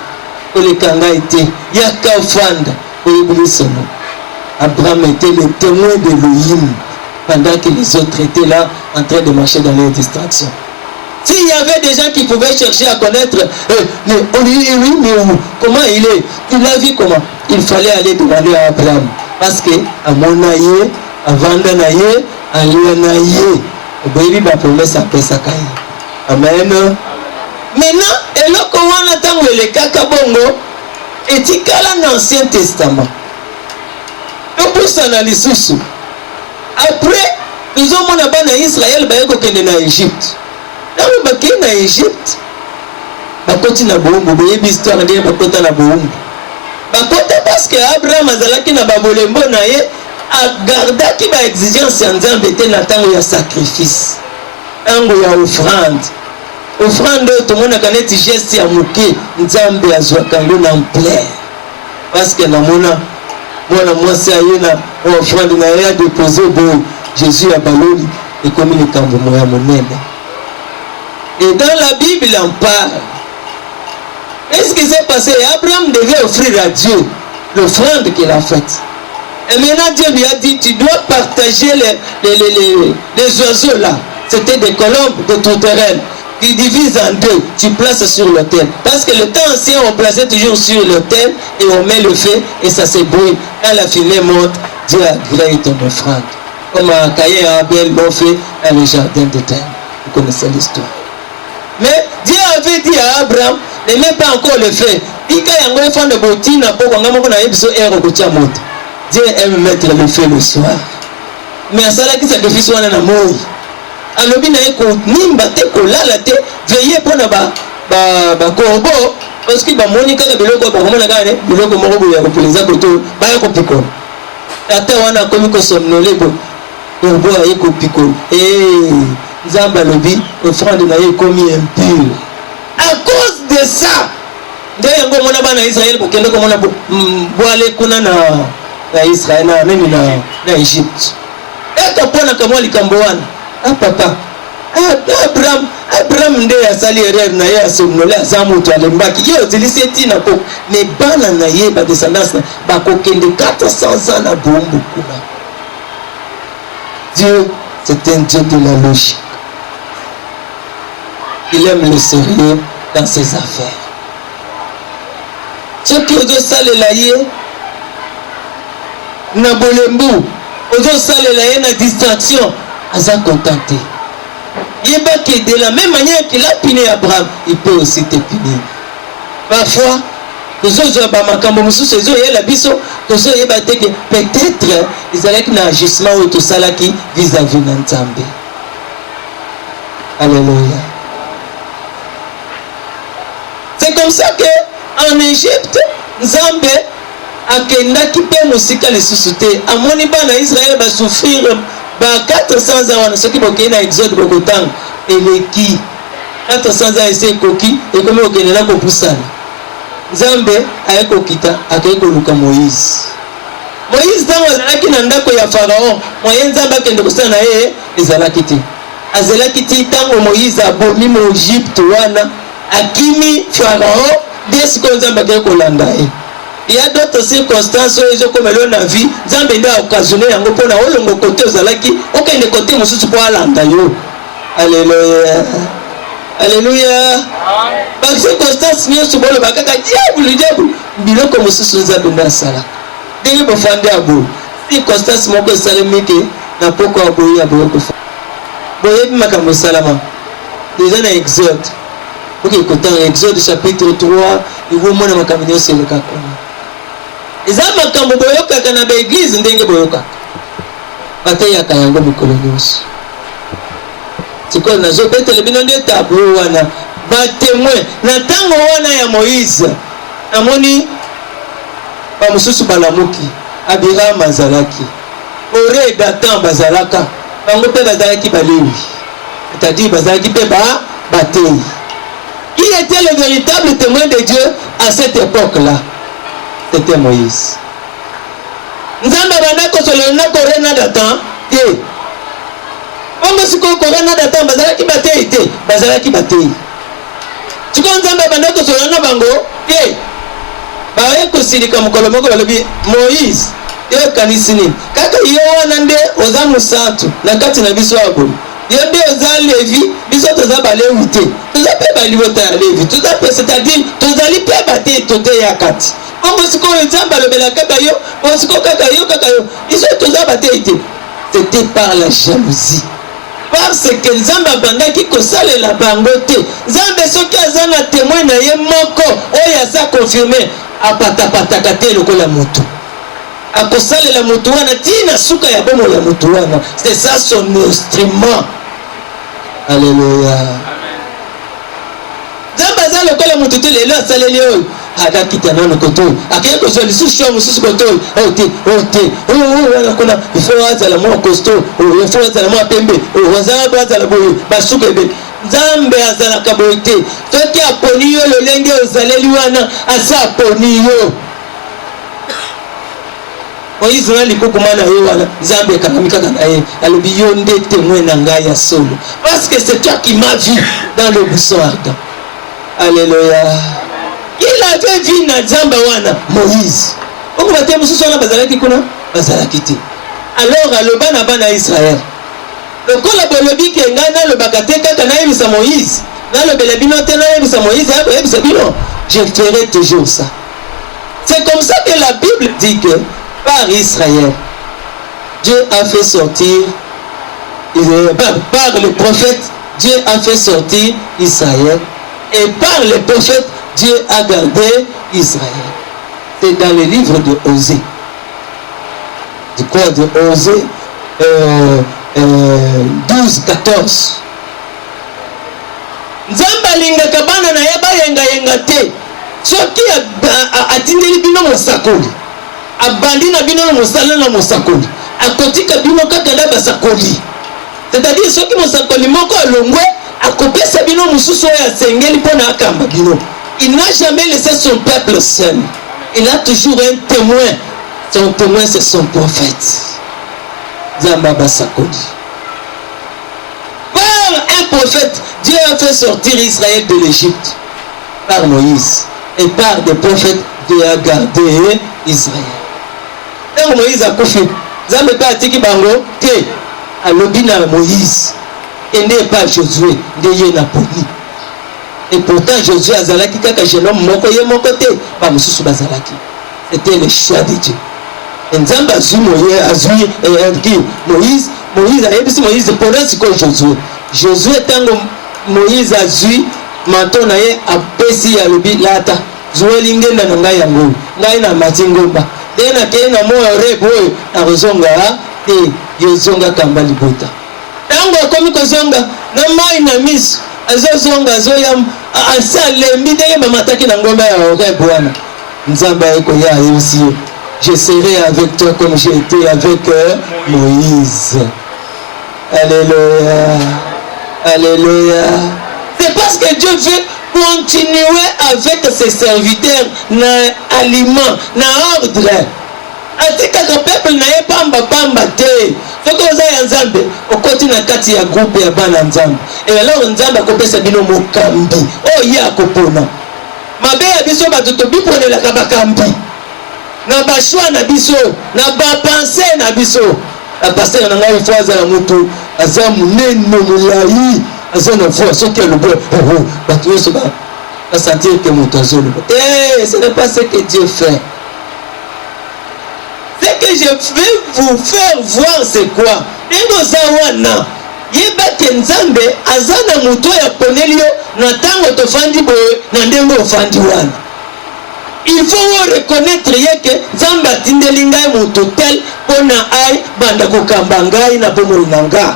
Abraham était le témoin d'Elohim pendant que les autres étaient là en train de marcher dans les distractions. S'il y avait des gens qui pouvaient chercher à connaître comment il est, il l'a vu comment, il fallait aller demander à Abraham. Parce que à mon aïe, à Vandanaïe, à Léonaïe, il va promesse à Pesakaï. Amen. Maintenant, et là, comment on attend le Kakabongo, et tu as l'Ancien Testament. Donc, pour ça, dans les sous. Après, nous avons en Israël, nous avons en Égypte. Nous avons en Égypte. Nous avons en histoire de Bakota na Boumbu. Bakota parce que Abraham azalaki na babolembo na ye agardaki ba exigence ya Nzambe te na tango ya sacrifice. Tango ya offrande. Offrande tout le monde a neti geste ya muke Nzambe azwaka ngo na plaire. Parce que na mona mwana mwasi ayena offrande na ya déposer bo Jésus a baloli et comme il est kambo moya monene. Et dans la Bible il en parle. Qu'est-ce qui s'est passé? Abraham devait offrir à Dieu l'offrande qu'il a faite. Et maintenant Dieu lui a dit, tu dois partager les oiseaux là. C'était des colombes de tourterelles. Tu divises en deux, tu places sur l'autel. Parce que le temps ancien, on plaçait toujours sur l'autel et on met le feu et ça s'ébrouille. Quand la fumée monte, Dieu agrée ton offrande. Comme Caïn et Abel l'ont fait dans le jardin d'Éden. Vous connaissez l'histoire. Mais Dieu avait dit à Abraham, ne mets pas encore le feu. Dieu aime mettre le feu le soir. Mais à ça, qui sacrifice on a mort. Alors, il veillez pour le corbeau. Parce que Monica de Biloko, Biloko Morobo, pour les abotos, Bayako Ata wana komi ko somnolebo. Corbeau a yeko pico. Et Zamba lobi, offrande na ye komi impur. À cause de ça, d'ailleurs, on a ban Israël pour qu'elle comme on a boalé kuna na Israël na Égypte. Et kapona kama likamboana. Ah papa. Abraham nde asali erreur na ye asomnole azamu to alembaki. Yo ziliseti na ko ne bana na ye ba descendance ba ko kende 400 ans na bombo kuna. Dieu, c'est un Dieu de la logique. Il aime le sérieux dans ses affaires. Ce qui ozo salela ye na bolembu, ozo salela ye na distraction, aza contenté. Que de la même manière qu'il a puni Abraham, il peut aussi te punir. Parfois, peut-être ils allaient un agissement ou tout ça qui vis-à-vis de Nzambe. Alléluia. C'est comme ça que en Égypte, Nzambe akendaki pe musika lisusu te amoni bana Israël ba souffrir ba 400 ans wana soki bokei na exode bokotanga eleki 400 ans ese koki ekomi okende na kopusana Nzambe ayekokita akekoluka Moïse ntango azalaki na ndako ya Pharaon moye Nzambe akende kosala na ye ezalaki te azelaki ti ntango Moïse abomi mo Egypte wana akimi Pharaon nde sikoyo Nzambe akei kolanda ye. Il y a d'autres circonstances où ils ont comme l'on a vu Nzambe nde occasionné yango mpona olongo kote ozalaki okende kote mosusu mpo alanda yo. Alléluia. Alléluia. Par circonstances nyonso boloba kaka diable biloko mosusu Nzambe nde asalaka ndenge bofandi abo circonstance moko esalemi te na poko aboyi aboyi kofanda boyebi makambo esalama déjà na exode oke kotanga exode chapitre 3 ikomona makambo nyonso eleka kuna eza makambo boyokaka na baeglise ndenge boyokaka bateyaka yango mikolo nyonso sikoyo nazobetele bino nde tableau wana batémoin na ntango wana ya Moïse namoni bamosusu balamuki Abiram azalaki Ore Datan bazalaka bango mpe bazalaki balewi c'est-à-dire bazalaki mpe bateyi. Qui était le véritable témoin de Dieu à cette époque-là? C'était Moïse. Nzambe bandako solona Korena Datan te bongo sikoyo Korena Datan bazalaki bateyi te bazalaki bateyi sikoyo Nzambe bandako solona bango te baye kosilika mokolo moko balobi Moïse yo kanisi nini kaka yo wana nde oza mosantu na kati na biso abo yo nde oza Levi biso toza balewi te toza mpe balibota ya Levi toza mpe c'est-à-dire tozali mpe bateyi toteya kati bongo sikoyo Nzambe alobela kaka yo bongo sikoyo kaka yo biso toza bateyi te. C'était par la jalousie parce que Nzambe abandaki kosalela bango te Nzambe soki aza na témoin na ye moko oyo aza confirmé apatapataka te lokola moto akosalela moto wana tina suka ya bomo ya moto wana c'est ça son instrument. Alléluia. Nzambe aza lokola moto te lelo asaleli oyo akakita nano koto akeye kozwa lisusu sho mosusu koto ote wana kuna ifo azala mwa costaud ifo azala mwa pembe wazala azala boye basuka ebe Nzambe azalaka boye te soki aponi yo lolenge ozaleli wana asa aponi yo. Moïse na likuku mana yo wana Nzambe ekangamikaka na ye alobi yo nde témoin na ngai ya solo parce que c'est toi qui m'as vu dans le buisson ardent. Alléluia. Il avait vu na Nzambe wana Moïse oko bate mosusu wana bazalaki kuna bazalaki te alors aloba na bana Israël lokola bolobi ke ngai nalobaka te kaka nayebisa Moïse nalobela bino te nayebisa Moïse ayebisa bino je ferai toujours ça. C'est comme ça que la Bible dit que par Israël Dieu a fait sortir par le prophète Dieu a fait sortir Israël et par les prophètes Dieu a gardé Israël. C'est dans le livre de Osée. Du quoi de Osée 12-14. Nzambe alingaka bana na ye bayenga te soki atindeli bino mosakoli abandi na bino na mosala na mosakoli akotika bino kaka na basakoli c'est-à-dire soki mosakoli moko alongwe akopesa bino mosusu oyo asengeli mpo na akamba bino. Il n'a jamais laissé son peuple seul. Il a toujours un témoin. Son témoin c'est son prophète. Nzambe basakoli. Par un prophète, Dieu a fait sortir Israël de l'Égypte. Par Moïse. Et par des prophètes, Dieu a gardé Israël. Quand Moïse a confié, Nzambe pa atiki bango te alobi na Moïse. Et n'est pas Josué, ndeye na poni. Et pourtant Josué azalaki kaka jeune homme moko ye moko te ba mosusu bazalaki. C'était le choix de Dieu. Et Nzambe azui Moïse ayebisi Moïse pendant siko Josué tango Moïse azui manto na ye apesi ya lobi lata zueli ngenda na ngai yango ngai na matingomba dena ke na mo rebo na rozonga te yozonga kamba libota tango akomi kozonga na mai na miso azozonga azoyam asalembi ndenge mamataki na ngomba ya rebo wana Nzambe ayeko ya ayebisi yo je serai avec toi comme j'ai été avec Moïse. Alléluia. Alléluia. C'est parce que Dieu veut continuer avec ses serviteurs dans aliment, dans ordre. Atikaka peuple na ye pamba te. Soko oza ya Nzambe, okoti na kati ya groupe ya bana Nzambe. Et alors Nzambe akopesa bino mokambi. Oh ye akopona. Mabe ya biso bato tobiponelaka bakambi. Na bashwa na biso, na bapense na biso. La pasteur na ngai fois za mutu, aza munene molai, aza na voix soki ya lobo. Bato yoso ba sentir que mutu azolo. Ce n'est pas ce que Dieu fait. Ce que je vais vous faire voir, c'est quoi? Nengo zawana. Yeba ke Nzambe azana mutu ya ponelio na tango tofandi boye na ndengo ofandi wana. Il faut reconnaître que Nzambe atindeli ngai mutu tel pona ai banda kokamba ngai na bomoi na nga.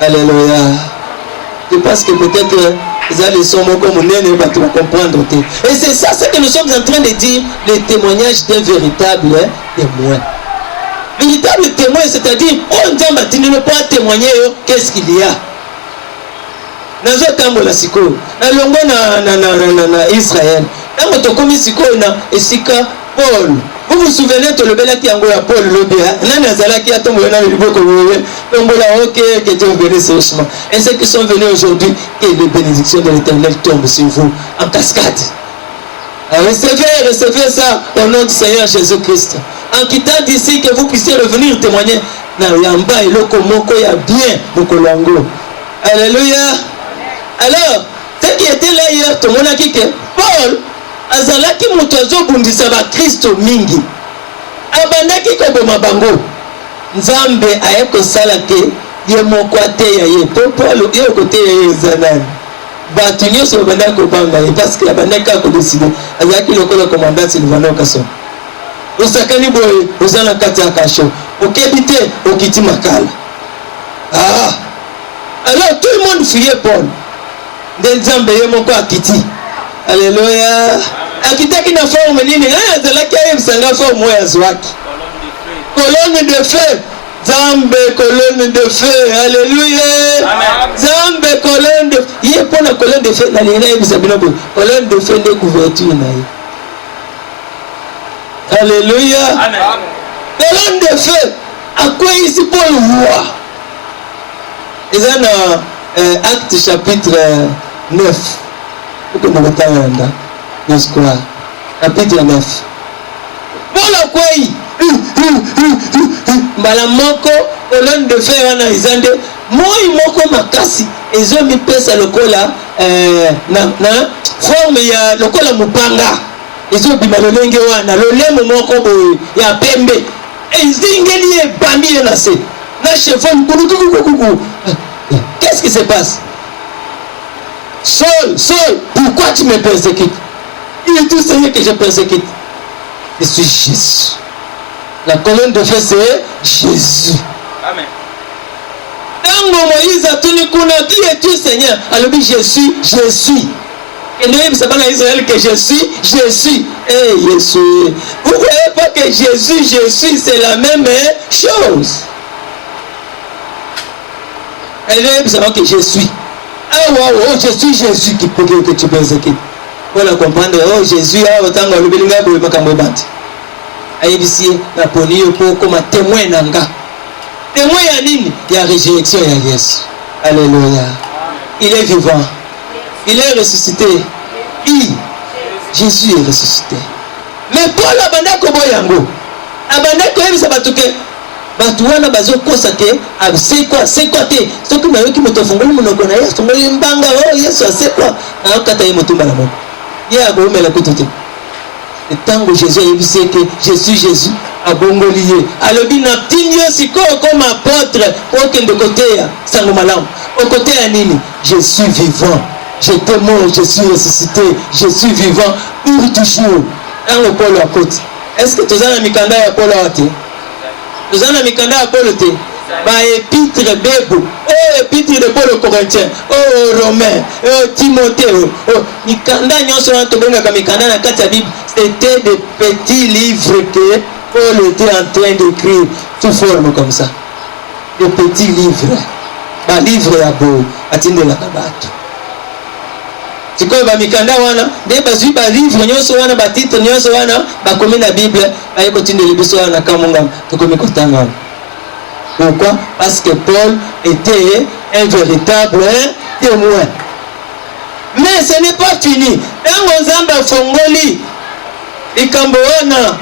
Alléluia. Je pense que peut-être les allées sont comme on est, va comprendre. Et c'est ça ce que nous sommes en train de dire, le témoignage d'un véritable témoin. Véritable témoin, c'est-à-dire, on ne peut pas témoigner, qu'est-ce qu'il y a. Nazo tambo la siko, na longo na Israël. Tango tokomi siko na esika Paul. Vous vous souvenez de l'obéla qui envoie Paul l'obéa. Nani azala qui a tombé dans le liboko wewe. Donc là OK que Dieu bénisse ce chemin. Et ceux qui sont venus aujourd'hui, que les bénédictions de l'Éternel tombent sur vous en cascade. Recevez ça au nom du Seigneur Jésus-Christ. En quittant d'ici, que vous puissiez revenir témoigner. Na yamba eloko moko ya bien mokolango. Alléluia. Alors, ce qui était là hier, tout le monde a dit que Paul azalaki mutu azobundisa ba Kristo mingi. Abandaki koboma bango. Nzambe aye kosala ke ye moko ateya ye. Paul ye koteya ye zanani. Bato nyonso babandaki kobanga ye parce que abandaki kodeside. Azalaki lokola commandant Sylvain Kasson. Osakani boye ozana kati ya kasho. Okebi te okiti makala. Ah. Alors tout le monde fuyait Paul. Nzambe ye moko akiti. Alléluia. Akitaki na forme nini? Azalaki ayebisanga forme ya zwaki. Colonne de feu. Nzambe colonne de feu. Alléluia. Nzambe colonne de feu. Ye pona colonne de feu na lina yebisa bino bo. Colonne de feu de couverture na ye. Alléluia. Amen. Colonne de feu. À quoi ici Paul voit? Ils ont Acte chapitre 9. Chapitre 9. Paul a quoi? Malamoko, colonne de feu wana izande. Moi moko makasi. Ils ont mis pesa lokola na forme ya lokola mupanga. Ils ont bima lolenge wana lolemo moko boye ya pembe. Et zingeli e bami na se. Na chevon kuku. Qu'est-ce qui se passe? Saul, pourquoi tu me persécutes? Il est tout sérieux que je persécute. Je suis Jésus. La colonne de feu c'est Jésus. Amen. Dans Moïse a tenu kuna, qui es-tu Seigneur? Alors je suis. Et nous savons pas en Israël que je suis. Eh Jésus. Vous voyez pas que Jésus, c'est la même chose. Et nous savons que je suis. Ah wow, je suis Jésus qui peut que tu persécutes. Voilà comprendre, oh Jésus a autant de l'obélinga pour le makambo bati. Aïbisi, la poni pour comme témoin nanga. Témoin ya nini? Il y a résurrection ya Yesu. Alléluia. Il est vivant. Il est ressuscité. Jésus est ressuscité. Mais Paul abanda kobo yango. Abanda ko yebisa batuke. Batu wana bazokosa ke c'est quoi te soki na yoki moto fongoli monoko na Yesu fongoli mbanga oh Yesu c'est quoi na kata ye moto mbala moko ye akomela kutote etango Jésus yebise que je suis Jésus abongoli ye alobi na tinyo siko comme apôtre okende côté ya sango malamu au côté ya nini je suis vivant j'étais mort je suis ressuscité je suis vivant pour toujours un Paul apôtre est-ce que tu as la mikanda ya Paul ate? Nous avons mis Paul. épître bebo, épître de Paul aux Corinthiens, aux Romains, aux Timothée, mikanda nyonso na tobengaka mikanda na kati ya Bible, c'était des petits livres que Paul était en train d'écrire sous forme comme ça. Des petits livres. Ba livre ya bo atindelaka bato. Sikoyo ba mikanda wana nde bazwi ba livre nyonso wana ba titre nyonso wana bakomi na Bible baye kotindela biso wana kamonga tokomi kotanga. Pourquoi? Parce que Paul était un véritable témoin. Mais ce n'est pas fini. Tango Nzambe fongoli likambo wana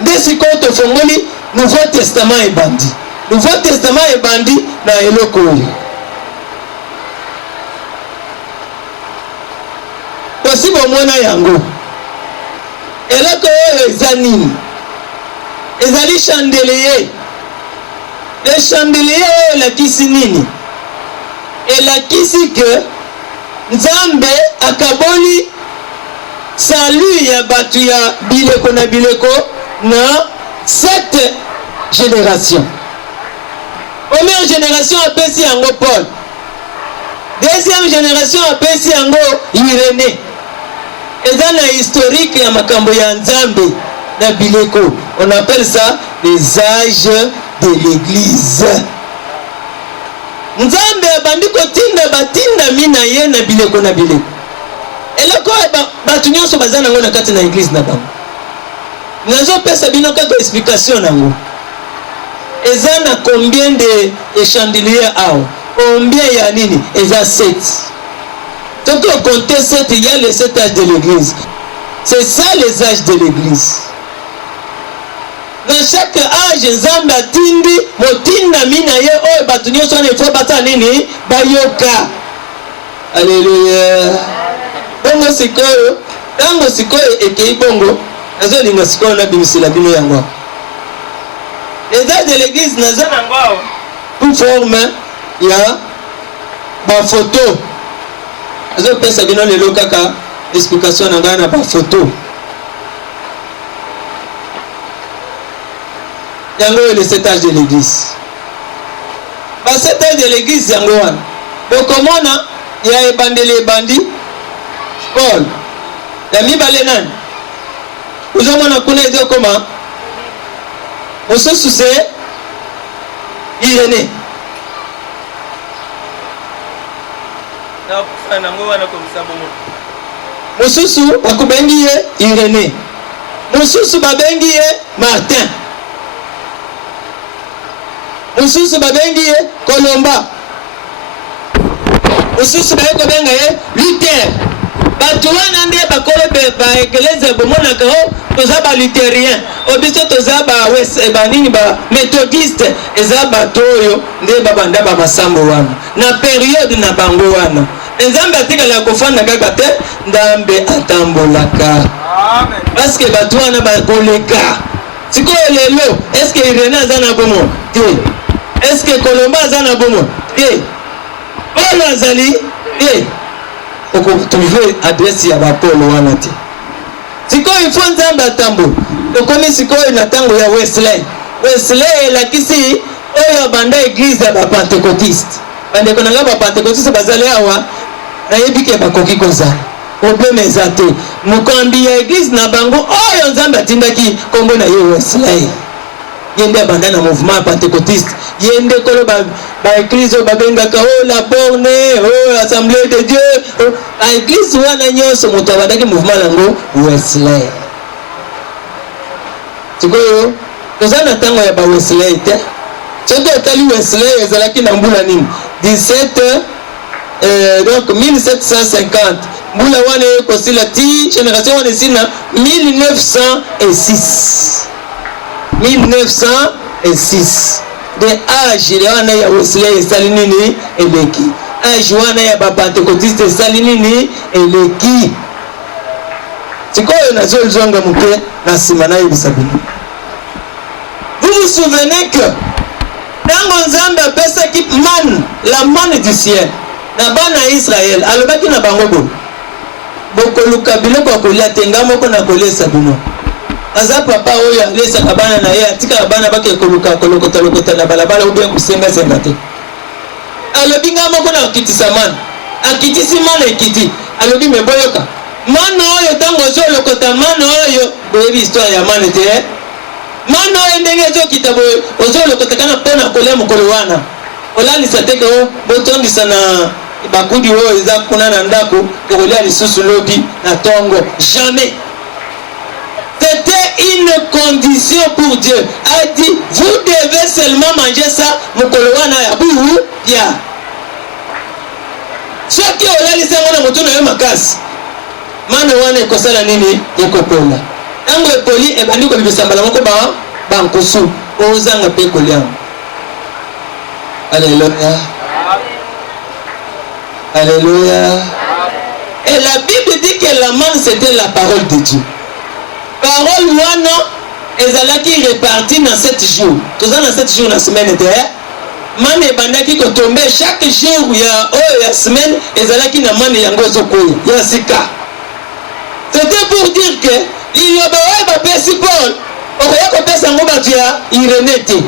nde sikoyo tofongoli Nouveau Testament ebandi. Nouveau Testament ebandi na eloko oyo. Tosi bomona yango. Eloko oyo eza nini? Ezali chandelier. Le chandelier oyo elakisi nini? Elakisi ke Nzambe akaboli salut ya batu ya bileko na bileko na cette génération. Première génération apesi yango Paul. Deuxième génération apesi yango Irénée. Eza na historique ya makambo ya Nzambe na bileko. On appelle ça les âges de l'église. Nzambe abandi kotinda batinda mina ye na bileko na bileko. Eloko batu nyonso baza nango na kati na église na bango. Nazo pesa bino kaka explication nango. Eza na combien de chandeliers awa? Combien ya nini? Eza 7. Donc on compte 7, il y a les 7 âges de l'église. C'est ça les âges de l'église. Dans chaque âge, Nzambe atindi motinda mina ye oyo batu nyonso wana ifo bata nini? Bayoka. Alléluia. Bongo sikoyo, tango sikoyo ekei bongo, nazo linga sikoyo na bimisila bino yango. Les âges de l'église nazo nango tout forme ya ba photo. Nazo pesa bino lelo kaka explication nanga na ba photo. Yango le 7 âges de l'église. Ba 7 âges de l'église yango wana. Donc comment il y a ebandeli ebandi Paul. Ya mibale nani? Uzomona kuna ezo koma. Mosusu se Irénée. Mosusu bakubengi ye Irénée. Mosusu babengi ye Martin. Mosusu babengi ye Colomba. Mosusu babenga ye Luther. Batu wana nde bakolo ba eglise bomonaka toza ba luthérien obiso toza ba nini ba méthodiste eza bato oyo nde babanda ba masambo wana na période na bango wana Nzambe atikala kofanda kaka te Nzambe atambolaka. Amen. Parce que batu wana bakoleka sikoyo lelo est-ce que Irénée aza na bomo te? Est-ce que Colomba aza na bomo te? Paul azali te? Oko trouver adresse ya ba Paul wana te. Sikoyo ifo Nzambe atambo. Tokomi sikoyo na tango ya Wesley. Wesley elakisi oyo banda église ya ba pentecôtiste. Bande konanga ba pentecôtiste bazali awa na yebike bakoki kozala. Problème eza te. Mokambi ya église na bango oyo Nzambe atindaki kombo na ye Wesley. Yende banda na mouvement pentecôtiste. Yende kolo ba église babengaka la borne, assemblée de Dieu. La église wana nyonso moto abandaki mouvement nango Wesley. Sikoyo tozana tango ya ba Wesley te. Soki otali Wesley ezalaki na mbula nini? 17 1750. Mbula wana ekosila ti génération wana esina 1906. 1906. De âge wana ya Wesley esali nini eleki. Âge wana ya ba pentecôtiste esali nini eleki. Sikoyo nazolzonga muke na sima na yebisabino. Vous vous souvenez que tango Nzambe apesaki la manne du ciel na bana Israël alobaki na bango bo bokoluka biloko kolia te nga moko na kolesa bino aza papa oyo alesaka bana na ye atika bana bake kolokota na balabala ou bien kusenga te alobi nga moko na akitisa mana akitisi mana ekiti alobi me boyoka mana oyo ntango ozolokota mana oyo boyebi histoire ya mana te mana oyo ndenge ezokita boye ozolokota kana mpona kolia mokolo wana olandisa te ke botondisa na bakudi oyo eza kuna na ndako kokolia lisusu lobi na tongo jamais. C'était une condition pour Dieu. A dit, vous devez seulement manger ça, mukolowana ya bou ya. Ce qui est là, c'est que nous avons makasi. Mane wane kosala nini ekopola. Tango epoli e bandi ko bisambala moko ba bankusu ozanga pe kolia. Alléluia. Alléluia. Et la Bible dit que la manne c'était la parole de Dieu. Parole wana ezalaki répartie dans 7 jours. Tout ça dans 7 jours dans la semaine était. Mane bandaki ko tomber chaque jour ya semaine ezalaki na mane yango zokoyo ya sika. C'était pour dire que il y a ba pesi Paul okoya ko pesa ngo batu ya Irénée te.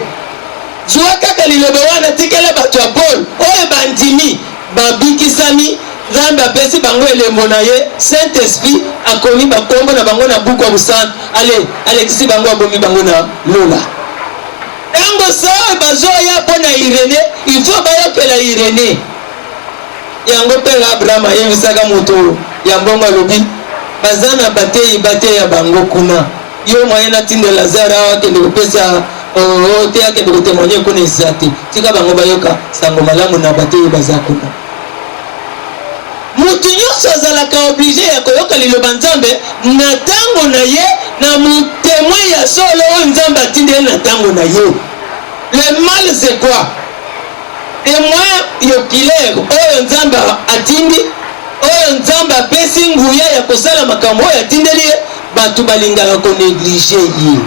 Zwa kaka liloba wana tikela batu ya Paul oyo bandimi babikisami Zamba pesi bango elembo na ye Saint-Esprit akomi bakombo na bango na buku ya busana Alexis bango abomi bango na lola Tango sa bazoya pona Irénée il faut bayokela Irénée yango pela Abraham ayebisaka moto ya mbongo alobi bazana bate ya bango kuna yo moyen na tinde Lazare akende kopesa te akende kotémoigner kuna ezate tika bango bayoka sango malamu na bate baza kuna mutu nyonso azalaka obligé ya koyoka liloba Nzambe na tango na ye na mutémoin ya solo oyo Nzambe atindi ye na tango na ye. Le mal c'est quoi? Témoin yokilere oyo Nzambe atindi oyo Nzambe apesi nguya ya kosala makambo oyo atindeli ye bato balingaka konéglige ye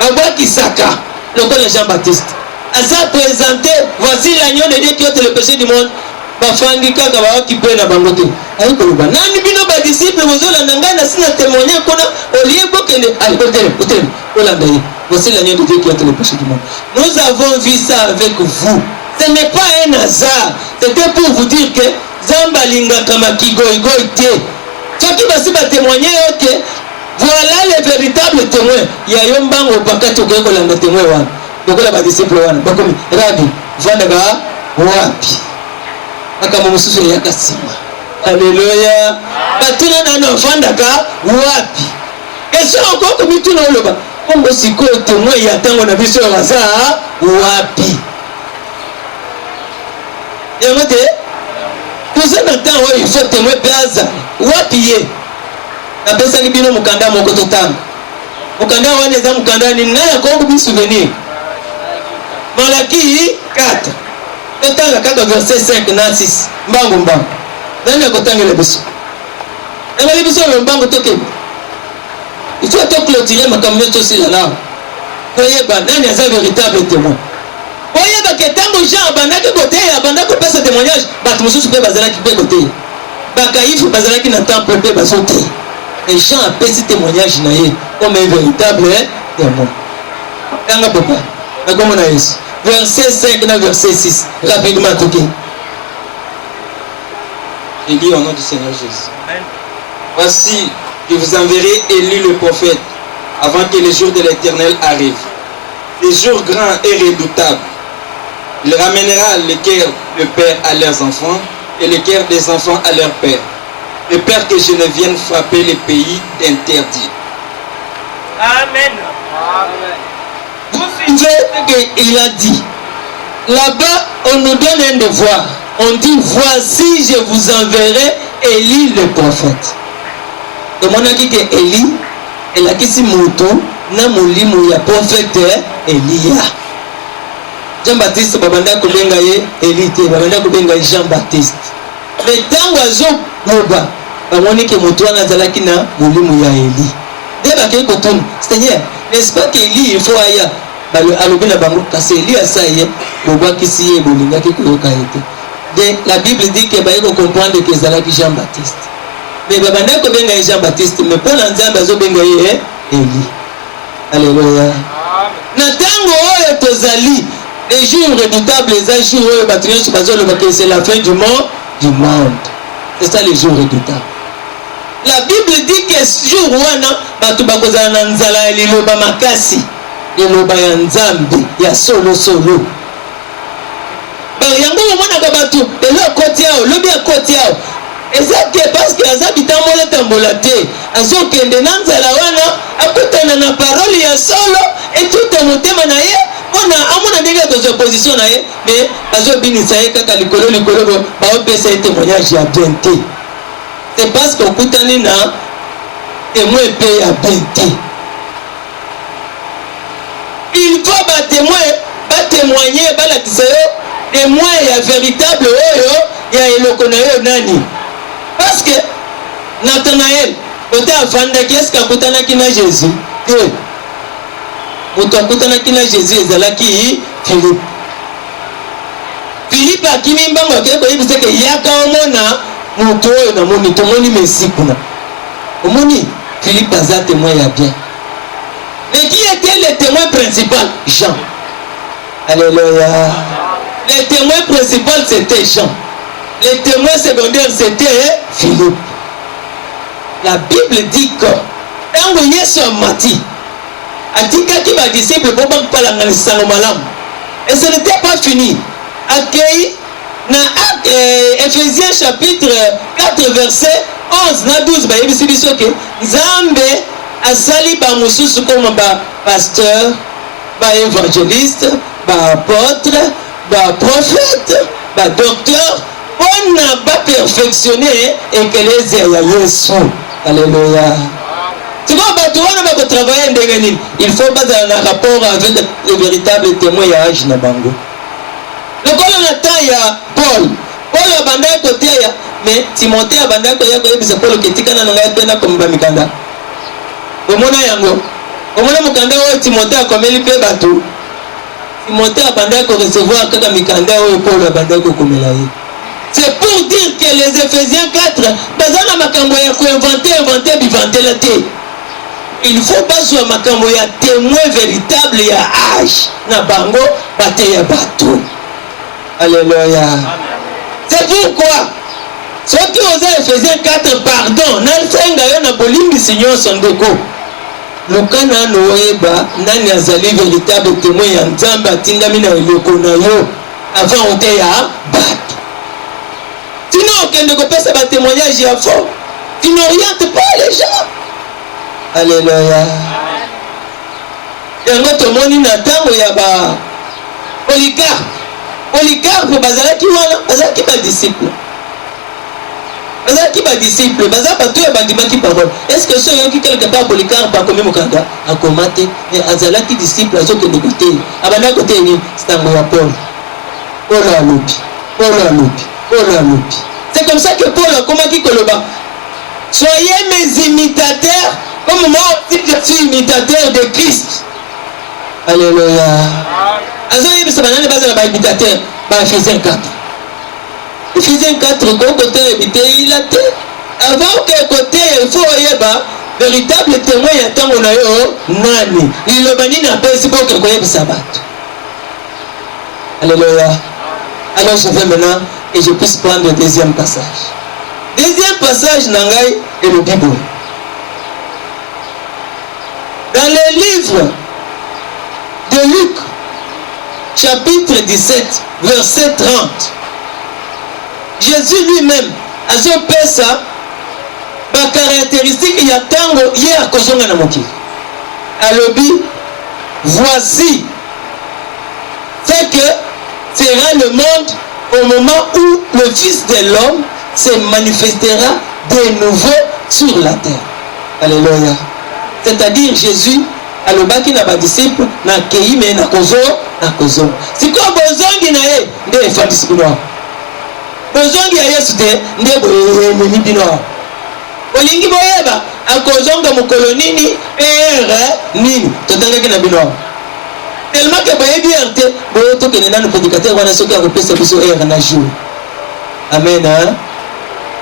babwakisaka lokola Jean-Baptiste aza présenté voici l'agneau de Dieu qui ôte le péché du monde bafandi kaka baokipe na bango te ayi koloba nani bino badisciple bozolanda ngai na sina témoigner kuna olie bokende allez olanda ye voici l'agneau de Dieu qui ôte le péché du monde. Nous avons vu ça avec vous. Ce n'est pas un hasard. C'était pour vous dire que Zamba lingaka makigoigoi te soki basi batémoigner ok voilà le véritable témoin ya yo mbango bakati okoki kolanda témoin wana lokola badisciple wana bakomi rabi vandaka wapi makambo mosusu eyaka nsima. Alleluya. Batuna nano vandaka wapi question okoki mituna oloba kongo sikoyo témoin ya ntango na biso baza wapi yango te toza na ntango oyo ifo témoin mpe aza wapi ye napesaki bino mokanda moko totanga mokanda wana eza mokanda nini nani akoki bisouvenir Malaki 4 totanga kaka verset 5 na 6 mbango nani akotangela biso nangeli biso oyo mbango tokende ifo toclotire makambo nyonso osila nao toyeba nani aza véritable témoin oyeba ke ntango Jean abandaki koteya abanda kopesa témoignage bato mosusu mpe bazalaki mpe koteya bakaifu bazalaki na temple mpe bazoteya et Jean apesi témoignage na ye comme un véritable témoin. Tanga papa nakomona Yesu verset 5 na verset 6 rapidement toke. Je lis au nom du Seigneur Jésus. Voici, je vous enverrai Élie le prophète avant que les jours de l'Éternel arrivent. Des jours grands et redoutables. Il ramènera le cœur de père à leurs enfants et le cœur des enfants à leurs pères. De peur que je ne vienne frapper les pays d'interdit. Amen. Vous savez qu'il a dit, là-bas on nous donne un devoir. On dit, voici je vous enverrai Élie le prophète. Donc on a dit que Élie, elle a dit si moto, na molimu ya prophète Elia. Jean-Baptiste babanda kobenga ye Élie te, babanda kobenga Jean-Baptiste. Mais tango azo loba, bamoni ke moto wana azalaki na molimu ya Élie. Dès bakei kotuni, Seigneur, n'est-ce pas que Élie il faut aya alobi na bango kasi Élie asaye bobwakisi ye bolingaki koyoka ete. De la Bible dit que baye ko comprendre que ezalaki Jean-Baptiste. Mais babanda kobenga ye Jean-Baptiste, mais pour Nzambe azo benga ye Élie. Alléluia. Na tango oyo tozali les jours redoutables, les jours oyo batunyo chibazolo que c'est la fin du monde. C'est ça les jours redoutables. La Bible dit que ce jour wana batu bakozala na nzala liloba makasi, liloba ya nzambe ya solo. Ba yango mona ka batu lelo koti yao, lobi ya koti yao. Ezake parce que azabita mola tambola te, azokende na nzala wana akutana na parole ya solo et tout motema na ye. Amona ndenge de opposition na ye, mais azobinisa ye kaka likolo ba opesa témoignage ya bienté. C'est parce qu'on kutani na témoin pe ya bienté. Il faut ba témoigner ba la kisayo témoin ya véritable oyo ya eloko na yo nani. Parce que Nathanaël côté afanda qu'est-ce qu'akutana kina Jésus? Moto akutana kina Jésus ezalaki Philippe. Philippe akimi mbango akeko yebise ke yaka omona moto oyo na moni tomoni Messie kuna. Omoni Philippe aza témoin ya bien. Mais qui était le témoin principal? Jean. Alléluia. Le témoin principal c'était Jean. Le témoin secondaire c'était Philippe. La Bible dit que tango Yesu amati atikaki ba disciple pour bakpalanga lisango malamu. Et ce n'était pas fini. Accueilli na Ephésiens chapitre 4 verset 11 na 12 ba yebisi biso ke Nzambe asali ba mususu comme ba pasteur, ba évangéliste, ba apôtre, ba prophète, ba docteur on n'a pas perfectionné l'Église ya Yesu. Alléluia. Tu vois, il faut pas un rapport avec le véritable témoignage na bango. Le col on attend il y a Paul a bandé côté mais Timothée a bandé côté c'est Paul qui tika na ngai pena comme bamikanda. Omona yango. Omona mukanda o Timothée a comme il peut bateau. Timothée a bandé ko recevoir kaka mikanda o Paul a bandé ko komela ye. C'est pour dire que les Éphésiens 4 bazana makambo ya ko inventer bivante la té. Il faut pas sur makambo ya témoin véritable ya âge na bango bate ya bateau. Alléluia. C'est pourquoi ceux qui osent Éphésiens 4 pardon n'alfenga yo na bolimbi signon sondeko. Lukana noeba nani azali véritable témoin ya Nzambe atindami na eloko na yo avant ote ya bateau. Sinon kende ko pesa ba témoignage ya faux. Tu n'orientes pas les gens. Alléluia. Yango tomoni na tango ya ba Polycarpe bazalaki wana bazalaki ba disciple. Bazalaki ba disciple, bazaba to ya bandimaki parole. Est-ce que ceux qui quelque part Polycarpe a commis mokanda a commaté mais azalaki disciple azoke de côté. Abana côté ni stango ya Paul. Paul alobi. C'est comme ça que Paul a commencé koloba. Soyez mes imitateurs comme moi aussi je suis imitateur de Christ. Alléluia. Azoye bisa banane bazala ba imitateur ba Ephésiens 4. Ephésiens 4 côté imité il a été avant que côté il faut yeba véritable témoin ya tango na yo nani. Il le bani na pesi pour que koye sabat. Alléluia. Alors je vais maintenant et je puisse prendre le deuxième passage. Deuxième passage nangai et le Bible. Dans le livre de Luc, chapitre 17, verset 30, Jésus lui-même a fait ça, par caractéristique, il y a tango, il y a kozonga na mokili. Alobi, voici ce que sera le monde au moment où le Fils de l'homme se manifestera de nouveau sur la terre. Alléluia. C'est-à-dire Jésus alobaki na ba disciple na keime na kozo. Siko bozongi na ye nde efandisi bino. Bozongi ya Yesu te nde boyemi bino. Olingi boyeba akozonga mokolo nini nini totangaki na bino. Tellement que boyebi erte boyo tokene nanu prédicateur wana soki akopesa biso na jour. Amen.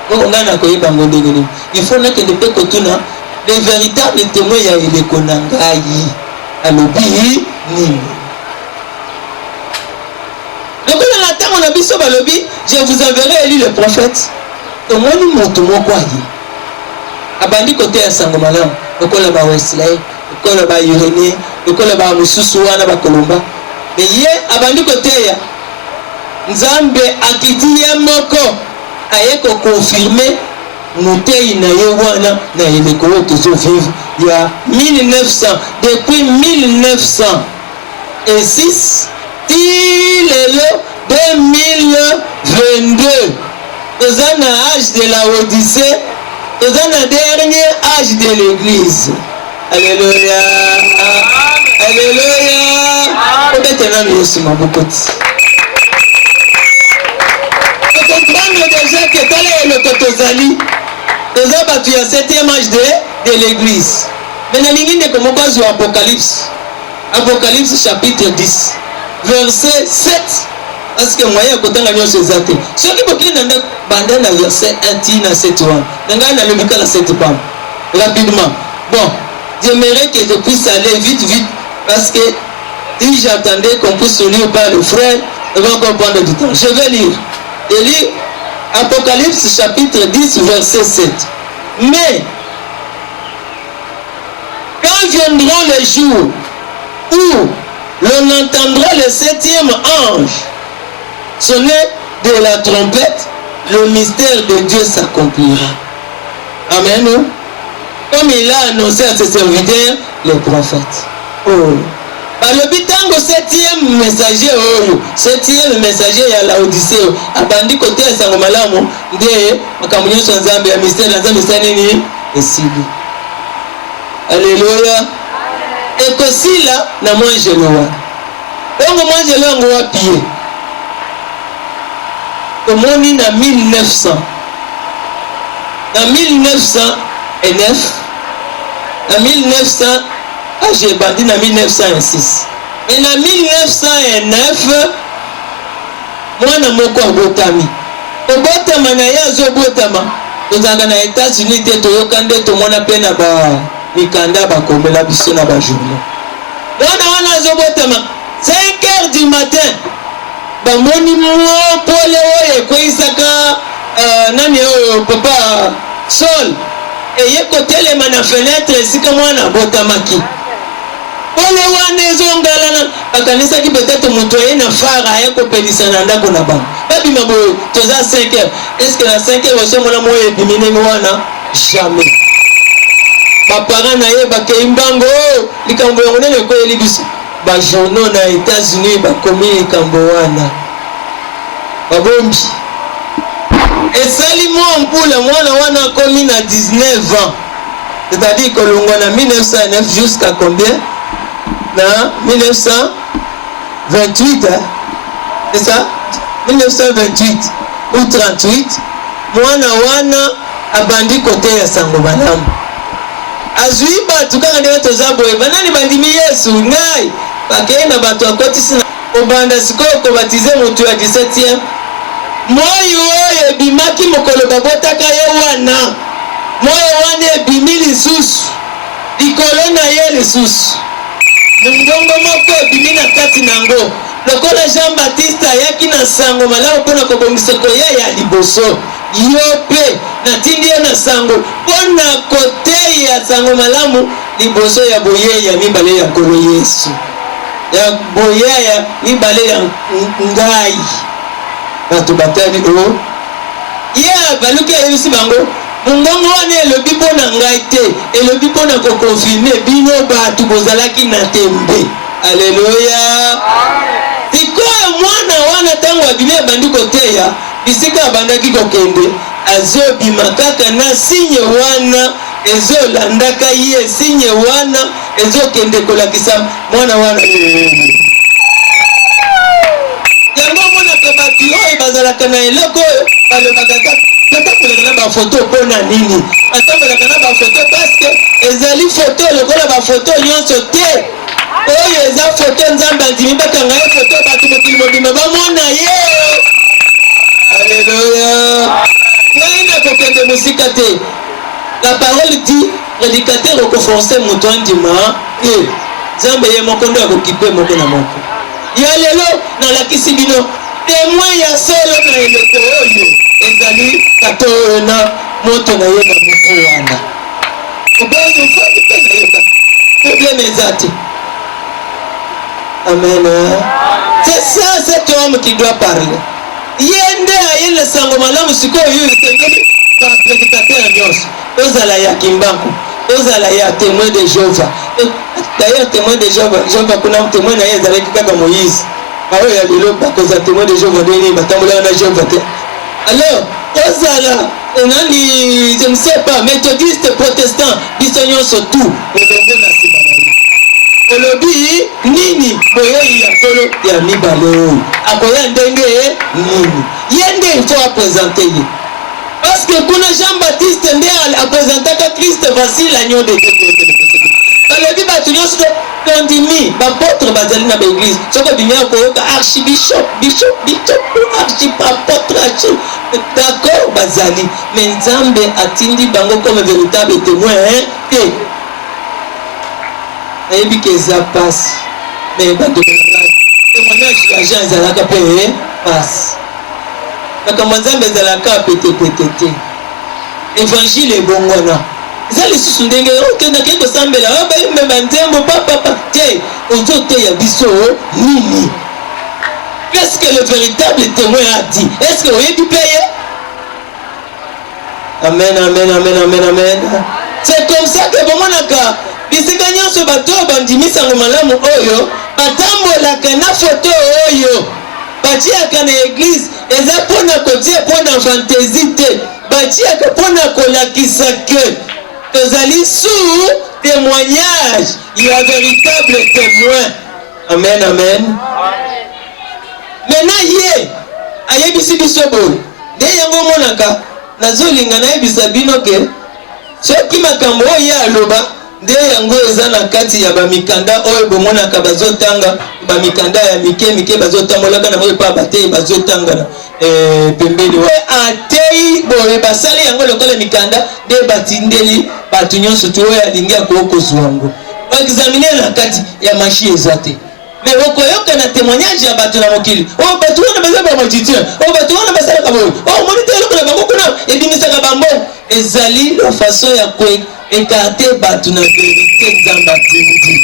On a koyeba ngondengeni. Il faut nakende pe kotuna les véritables témoins ya eleko na ngai alobi nini. Donc on a tant on a biso balobi, je vous enverrai Élie le prophète. Donc moi nous montons quoi y abandi côté ya sango malamu okola ba Wesley okola ba Irénée okola ba mususu wana ba Kolomba mais ye abandi côté ya Nzambe akiti ye moko aye ko confirmer motei na ye wana na eleko oyo tozovivre ya 1900 depuis 1906 ti lelo 2022 toza na âge de la Odyssée, toza na dernier âge de l'église. Alléluia, alléluia. Peut-être nous aussi ma bokoti. Faut comprendre déjà que tel est le Kotozali. Toza batu ya 7e âge de l'église. Mais na lingine comme base au Apocalypse. Apocalypse chapitre 10 verset 7. Parce que moi, je suis en train de ce qui est bandé dans verset 1 à 7 ans. Je suis en 7 ans. Rapidement. Bon, j'aimerais que je puisse aller vite. Parce que si j'attendais qu'on puisse lire par le frère, on va comprendre du temps. Je vais lire. Je lis Apocalypse chapitre 10, verset 7. Mais, quand viendront les jours où l'on entendra le 7e ange sonner de la trompette, le mystère de Dieu s'accomplira. Amen. Comme il a annoncé à ses serviteurs, les prophètes. Oh. Le bitango 7e messager, 7e messager à la Odyssée, abandi côté à Sangomalamu, de Makamunyo Sanzambe, le mystère de Nzambe Sanini, et Sibi. Alléluia. Et que si là, na moi je le vois. Donc moi je le vois pied. Comme on est en 1900. En 1909, en 1900, j'ai bandit en 1906. Mais en 1909, moi je suis Botami. Botama na yazo Botama. Nous avons les États-Unis, tout le monde a peine à mikanda bakomela biso na ba journée. Wana Botama 5h du matin. Bamoni mo pole oye koisaka nani oyo papa Sol eye kotelema na fenêtre esika mwana botamaki pole wana ezongalana bakanisaki peut-être moto aye na fara aye kopelisa na ndako na bango babima boye toza 5h. Est-ce que na 5h osomona moyo ebimineni wana? Jamais. Baparents na ye bakei mbango likambo yango nene koyeli biso bajournaux na États-Unis bakomi likambo wana babombi esali mwa mpula mwana wana komi na 19 ans, c'est-à-dire kolongwa na 1909 jusqu'à combien? Na 1928 hein? C'est ça? 1928 ou 38 mwana wana abandi kote ya Sangomalamu azui batu kaka ndewe tozaboye banani bandimi Yesu ngai bakenda batu akotisi na obanda sikoyo kobatize mutu ya 17e moyo oyo ebimaki mokolo babotaka ye wana moyo wana ebimi lisusu likolo na ye lisusu mungongo moko ebimi na kati nango lokola Jean Baptiste ayaki na sango malamu mpona kobongisa koya ya liboso yo pe natindi yo na sango mpona kote ya sango malamu liboso ya boye ya mibale ya kolo Yesu ya boye ya mibale ya ngai bato batali o ya baluki ayebisi bango mungongo wana elobi mpona ngai te elobi mpona kokonfirme bino bato bozalaki na tembe. Alléluia. Sikoyo mwana wana ntango abimi abandi koteya bisika abandaki kokende azobima kaka na sinye wana ezolandaka ye sinye wana ezokende kolakisa mwana wana yango monaka bato oyo bazalaka na eloko oyo balobaka batambolaka na bafoto mpona nini batambolaka na bafoto parceke ezali foto lokola bafoto nyonso te oyo eza foto Nzambe andimi bakanga ye foto bato mokili mobima bamona ye. Alléluia. Ngai nakokende mosika te. La parole dit prédicateur au forcer mouton dima et Zambe ye mokondo akokipe moko na moko ya lelo na la kisibino témoin ya solo na eleko oyo ezali kato na moto na ye na moko wana obezo fadi pe na yoka problème ezati amen. C'est ça cet homme qui doit parler. Yende ayele sango malamu siko yu itengeli ba prédicateur nyos ozala ya kimbangu ozala ya témoin de Jéhovah. D'ailleurs témoin de Jéhovah kuna témoin na yezala kaka Moïse ayo ya lelo ba koza témoin de Jéhovah ndeni batambola na Jéhovah te. Alors ozala nani je ne sais pas méthodiste protestant bisonyo surtout olongo na simana olobi nini boyei ya kolo ya mibale akoya ndenge nini yende il faut présenter ye parce que kuna Jean-Baptiste nde a présenté Christ voici l'agneau de Dieu. Olobi batu nyonso kondimi bapôtre bazali na l'église soko bimia koyoka archibishop archipapôtre d'accord bazali mais Nzambe atindi bango comme véritable témoin que et que ça passe mais pas de témoignage ya Jean ezalaka pe passe kaka Nzambe ezalaka pété évangile ebongwana ezali lisusu ndenge okendaki kosambela bayimba nzembo papa te ozoteya biso nini qu'est-ce que le véritable témoin a dit? Est-ce que vous avez dû payer? Amen, amen, amen, amen, amen. C'est comme ça que bon monaka bisika nyonso bato bandimisa ngomalamu oyo batambolaka na photo oyo batiaka na église eza pona kotia pona fantaisie te batiaka pona kolakisa que tozali sous témoignage il y a véritable témoin. Amen, amen. Maintenant ye ayebisi biso boye nde yango monaka nazolinga nayebisa bino ke soki makambo oyo aloba nde yango eza na kati ya bamikanda oyo bomonaka bazotanga bamikanda ya mike bazotambolaka na moyo pa batei bazotanga pembeni atei boye basali yango lokola mikanda nde batindeli bato nyonso to oyo alingi akokozwa yango baexamine na kati ya mashi eza te mais okoyoka na témoignage ya bato na mokili o bato wana baza ba magicien o bato wana basalaka boye o monite lokola bango kuna ebimisaka bambo ezali la façon ya écarter bato na vérité Nzambe atindi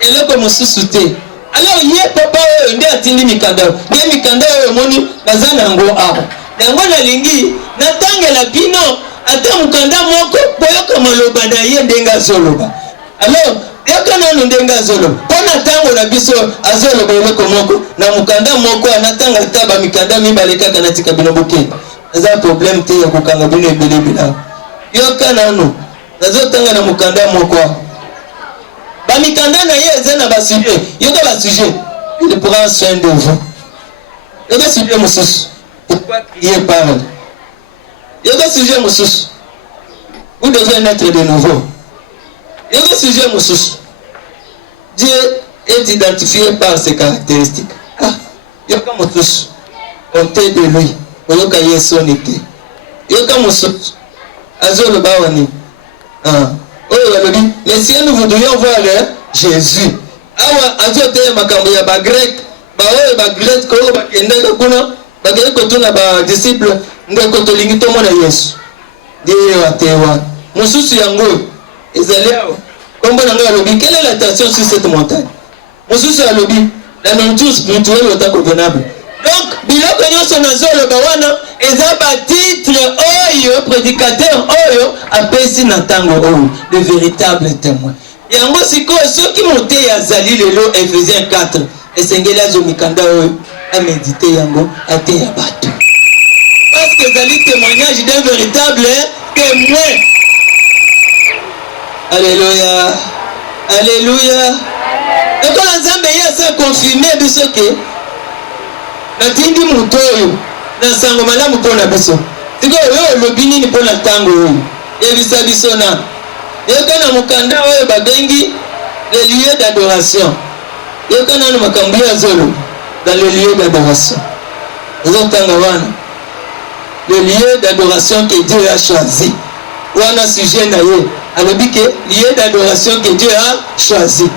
eloko mosusu te. Alors ye papa oyo nde atindi mikanda nde mikanda oyo moni baza na yango awa yango nalingi natangela bino ata mukanda moko boyoka maloba na ye ndenge azoloba. Alors yoka nanu ndenge azoloba mpona ntango na biso azoloba eloko moko na mukanda moko anatanga ata bamikanda mibale kaka natika bino bokende eza problème te ya kokanga bino ebelebela yoka nanu nazotanga na mukanda moko bamikanda na ye eza na basujet yoka basujet il prend soin de vous yoka sujet mosusu pourquoi crier parle yoka sujet mosusu vous devez naître de nouveau yoka sujet mosusu Dieu est identifié par ses caractéristiques. Yoka mosusu honte de lui oyoka yesu nite yoka mosusu azoloba wani oyo balobi mais si nous voudrions voir Jésus awa azoteya makambo ya bagrek baoyo bagrek oyo bakendaka kuna bakende kotuna badisciple ndeko tolingi tomona yesu ndiye atewa mosusu yango ezali awa kombo na ngai alobi quelle est la tension sur cette montagne mosusu alobi la nourriture spirituelle est convenable. Donc biloko nyonso nazoloba wana eza batitre oyo prédicateur oyo apesi na ntango oyo le véritable témoin yango sikoyo soki moteyi azali lelo Ephésiens 4 esengeli azomikanda oyo amédite yango ateya bato parce que ezali témoignage d'un véritable témoin. Alléluia, alléluia. Ekola Nzambe ye asa confirmer biso ke natindi mutu oyo na sango malamu mpona biso sikoyo oyo olobi nini mpona ntango oyo yebisa biso na yoka na mukanda oyo babengi le lieu d'adoration yoka nanu makambo ya zolo dans le lieu d'adoration ezotanga wana le lieu d'adoration que Dieu a choisi wana sujet na ye alobi ke lieu d'adoration que Dieu a choisi.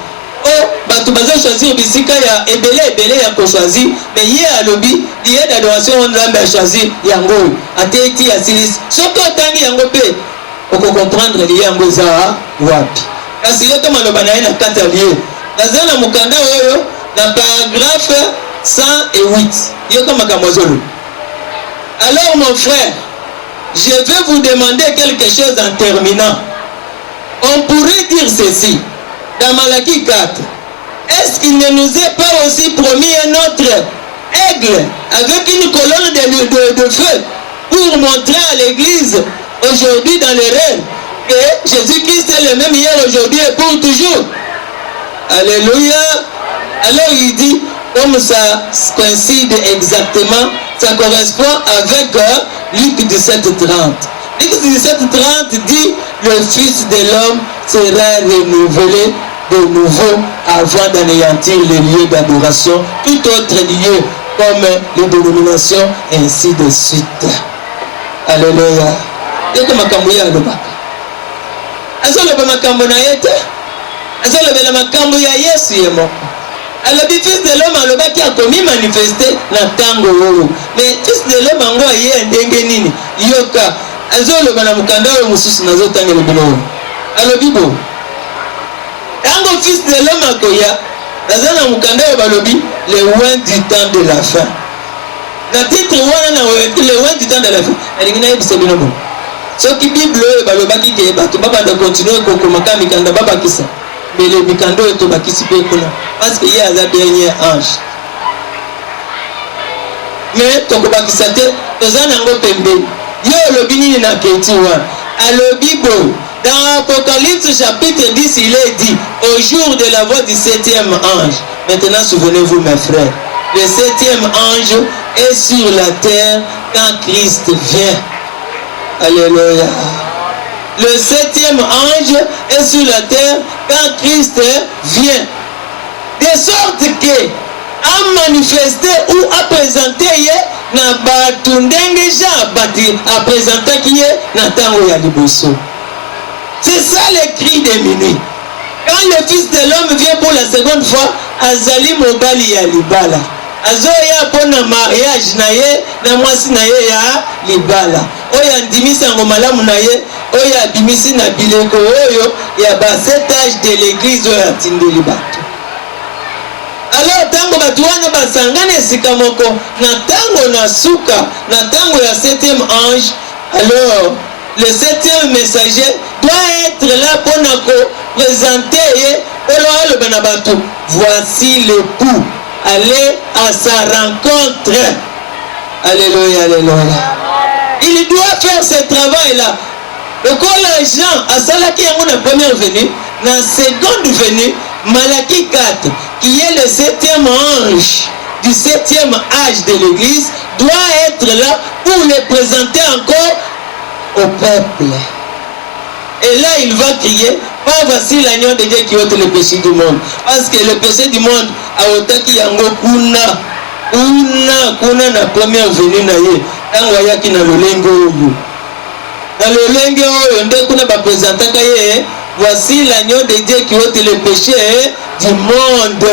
Oh, bato bazo choisir bisika ya ebele ya ko choisir, mais ye alobi lieu d'adoration on a choisi yango ateti ya silis. Soko tangi yango pe oko comprendre lieu yango za wapi. Kasi yo to maloba na ye na kata lieu. Bazana mukanda oyo na paragraphe 108. Yo kama kamozolo. Alors mon frère, je vais vous demander quelque chose en terminant. On pourrait dire ceci dans Malachie 4. Est-ce qu'il ne nous est pas aussi promis un autre aigle avec une colonne de feu pour montrer à l'église aujourd'hui dans les rêves que Jésus-Christ est le même hier, aujourd'hui et pour toujours? Alléluia. Alors il dit, comme ça coïncide exactement, ça correspond avec Luc 17:30. Luc 17:30 dit, le Fils de l'homme sera renouvelé de nouveau avant d'anéantir les lieux d'adoration, tout autre lieu comme les dénominations, ainsi de suite. Alléluia. Et comme Makambuya Alobaka. Azoloba Makambo na yete. Azoloba la Makambo ya Yesu yemo. Alors le Fils de l'homme alobaki a commis manifester na tango oyo. Mais Fils de l'homme ango aye ndenge nini? Yoka. Azoloba na mukanda oyo mususu nazo tangelo bino. Alobi bo. Tango Fils de l'homme akoya, nazana mukanda oyo balobi le loin du temps de la fin. Na titre wana na le loin du temps de la fin. Alingina yebisa bino bo. Soki Bible oyo balobaki ke bato baba da continuer kokomaka mikanda baba kisa. Mais le mikando eto bakisi pe kuna. Parce que il y a un dernier ange. Mais tokobakisa te tozana ngo pembe. Yo lobi nini na keti wa. Alobi bo. Dans Apocalypse chapitre 10, il est dit, au jour de la voix du 7e ange. Maintenant, souvenez-vous mes frères, le 7e ange est sur la terre quand Christ vient. Alléluia. Le 7e ange est sur la terre quand Christ vient. De sorte que, a manifesté ou a présenté na batundenge ja bati a présenté qui est na tango ya liboso. C'est ça le cri des minuit. Quand le Fils de l'homme vient pour la seconde fois, azali mobali ya libala. Azoya pona mariage na ye, na mwasi na ye ya libala. Oya ndimisa ngomalamu na ye, oya bimisi na bileko oyo ya ba cet âge de l'église oya tindeli bato. Alors tango batu wana basangana esika moko, na tango na suka, na tango ya 7e ange, alors le 7e messager doit être là pour nous présenter voici l'époux, allez à sa rencontre. Alléluia, alléluia. Il doit faire ce travail là. Le collège Jean a cela qui est la première venue, la seconde venue, Malachie 4, qui est le 7e ange du 7e âge de l'église, doit être là pour les présenter encore au peuple. Et là il va crier, pas voici l'agneau de Dieu qui ôte le péché du monde. Parce que le péché du monde a otaki yango kuna na première venue na ye. Tango ayaki na lolenge oyo. Na lolenge oyo nde kuna ba présentaka ye, voici l'agneau de Dieu qui ôte le péché du monde.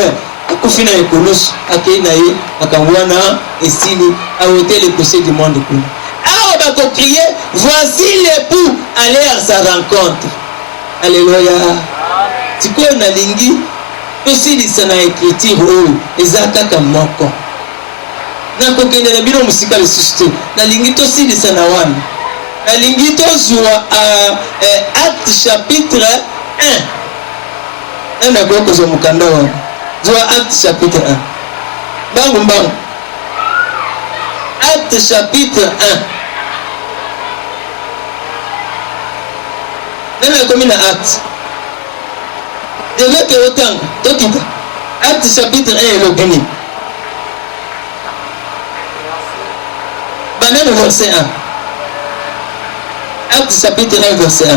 Akufina ekolosi akei na ye akangwana esili a ôté le péché du monde kuna. Alors on va crier, voici l'époux, allez à sa rencontre. Alléluia. Tu peux na lingi, aussi lisa na écriture oyo ezaka kamoko. Na kokende na bino musika le susté. Na lingi to si lisa na wana. Na lingi to zuwa Acte chapitre 1. Na boko zo mukanda wana. Zuwa Acte chapitre 1. Bangu. Acte chapitre 1. Nana comme une acte. Je veux que autant, tout Acte chapitre 1 est le béni. Banane verset 1. Acte chapitre 1 verset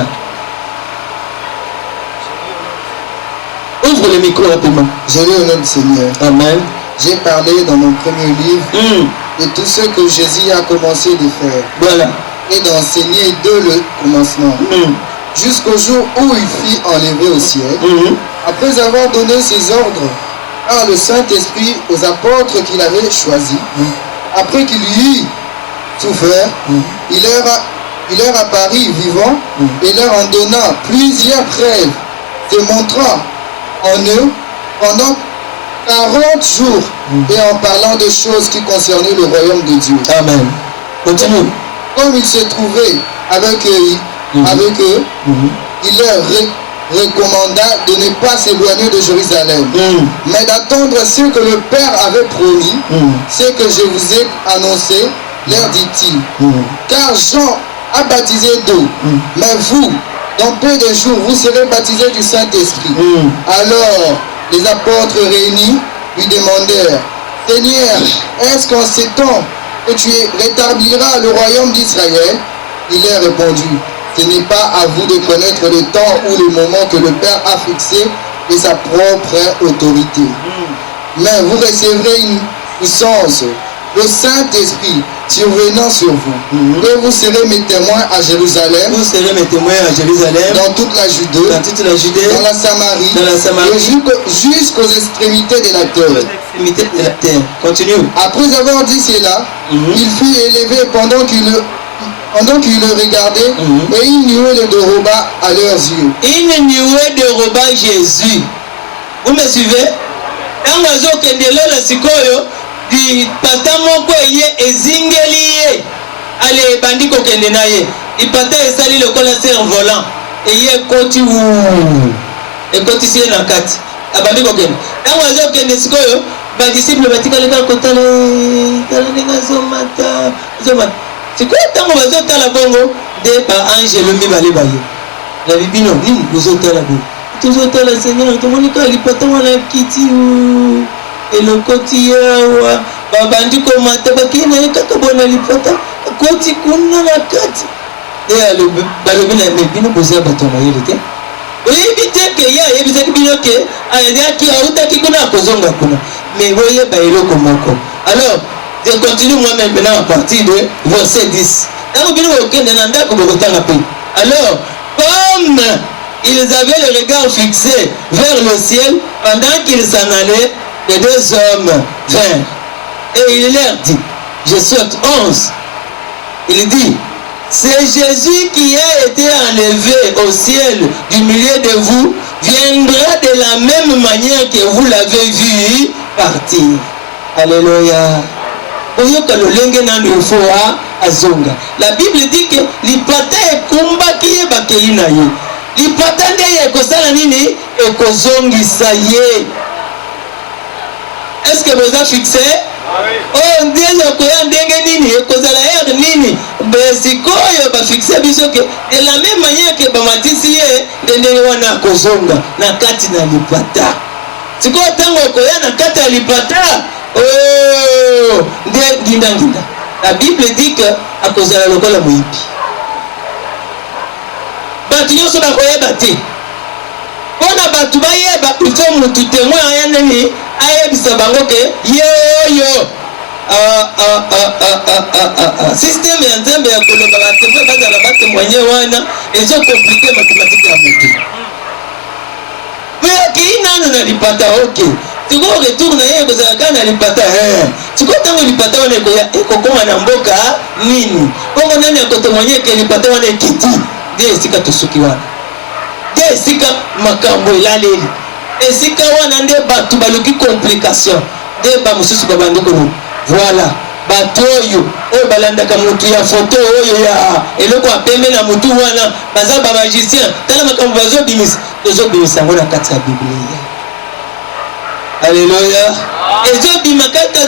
1. Ouvre le micro rapidement. Je lis au nom du Seigneur. Amen. J'ai parlé dans mon premier livre de tout ce que Jésus a commencé de faire. Voilà. et d'enseigner dès le commencement, jusqu'au jour où il fut enlevé au ciel, après avoir donné ses ordres par le Saint-Esprit aux apôtres qu'il avait choisis, après qu'il eut souffert, il leur apparut vivant et leur en donna plusieurs preuves, se montrant en eux pendant 40 jours et en parlant de choses qui concernaient le royaume de Dieu. Amen. Continue. Comme il se trouvait avec eux, il leur recommanda de ne pas s'éloigner de Jérusalem, mais d'attendre ce que le Père avait promis, ce que je vous ai annoncé, leur dit-il. Car Jean a baptisé d'eau, mais vous, dans peu de jours, vous serez baptisés du Saint-Esprit. Alors, les apôtres réunis lui demandèrent, Seigneur, est-ce qu'en ces temps que tu rétabliras le royaume d'Israël? Il leur répondit, ce n'est pas à vous de connaître le temps ou le moment que le Père a fixé de sa propre autorité. Mais vous recevrez une puissance, le Saint-Esprit survenant sur vous. Et vous serez mes témoins à Jérusalem. Vous serez mes témoins à Jérusalem. Dans toute la Judée. Dans toute la Judée. Dans la Samarie. Dans la Samarie. Et jusqu'aux extrémités de la terre. Aux extrémités de la terre. Continue. Après avoir dit cela, il fut élevé pendant qu'il le regardait, et une nuée le déroba à leurs yeux. Une nuée déroba Jésus. Vous me suivez? Dans la zone de la sikoyo, di pata moko eye ezingeli ye. Allez, bandi ko kende na ye. I pata esali le kola ser volant. Eye koti ou. E koti si na kati. Abandi ko kende. Dans la zone kende sikoyo, ba disciple batika le ka kotale. Tala ninga zomata. Zomata. C'est quoi tant qu'on va zoter la bongo de par angelo mibale baye. La bibino ni zoter la bongo. Tu zoter la Seigneur, tout monde quand il pata wana kiti ou et le quotidien wa babandi ko mata bakina kaka bona lipata koti kunna na kati. Et le balobina bibino poser batona yelete. Oyebite ke ya yebite bibino ke ayaya ki auta ki kuna kozonga kuna. Mais voyez ba eloko moko. Alors je continue moi-même maintenant à partir de verset 10. Alors, comme ils avaient le regard fixé vers le ciel, pendant qu'ils s'en allaient, les deux hommes vinrent. Et il leur dit, je saute 11. Il dit, c'est Jésus qui a été enlevé au ciel du milieu de vous, viendra de la même manière que vous l'avez vu partir. Alléluia. La Bible dit que l'ipata ekumba kiye bakeina ye. L'ipata ndeye ekosala nini ekozongisa ye. Est-ce que vous avez fixé? Oh, ndenge koya ndenge nini ekozala er nini besikoyo ba fixé biso ke de la même manière que ba matisi ye ndenge wana kozonga na kati na lipata. Sikoyo tango koya na kati ya lipata. Oh, ginda. La Bible dit que à cause de la lokola moyibi. Batu nyonso ba koyeba te. Pona batu ba yeba il faut mutu témoin ya nani ayebisa bango ke yo. Système ya nzambe ya koloba ba témoin bazala ba témoigner wana ezo compliquer mathématique ya mutu. Mais ki nanu na lipata okay. Tu go retourne na kozala kana lipata tu ko tango lipata wana ekokoma na mboka nini kongo nani akotomanye ke lipata wana ekiti de esika tosuki wana de esika makambo elaleli esika wana nde batu baluki complication de ba mususu babandi kono voilà bato oyo balandaka mutu ya photo oyo ya eloko apembe na mutu wana baza ba magicien tala makambo bazobimisa ngo na kati ya Biblia. Alléluia. Et je dis ma carte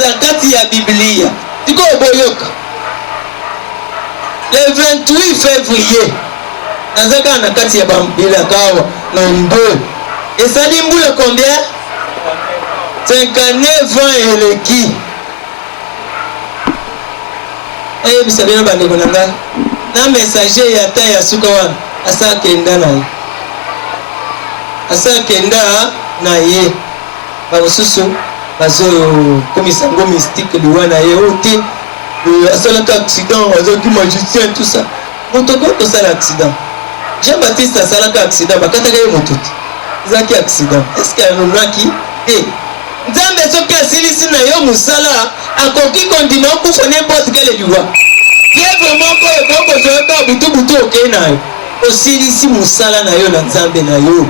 ya Biblia. Tu boyoka. Le 28 février. Nazaka na kati ya Biblia kawa nombre. Et ça dit le combien? 59 ans et le qui. Eh vous savez ba ndeko nanga. Na messager ya ta ya suka wana. Asa kenda na ye. Asa kenda na ye. Babususu bazo komisa ngo mystique liwana ye ote asalaka accident azoki magicien tout ça moto ko kosala accident Jean-Baptiste asalaka accident bakataka ye moto ezaki accident est-ce qu'il alonaki nzambe soki asilisi na yo mosala akoki kondima okufa n'importe quel liwa fièvre moko ekokozwaka butu okei na yo osilisi mosala na yo na nzambe na yo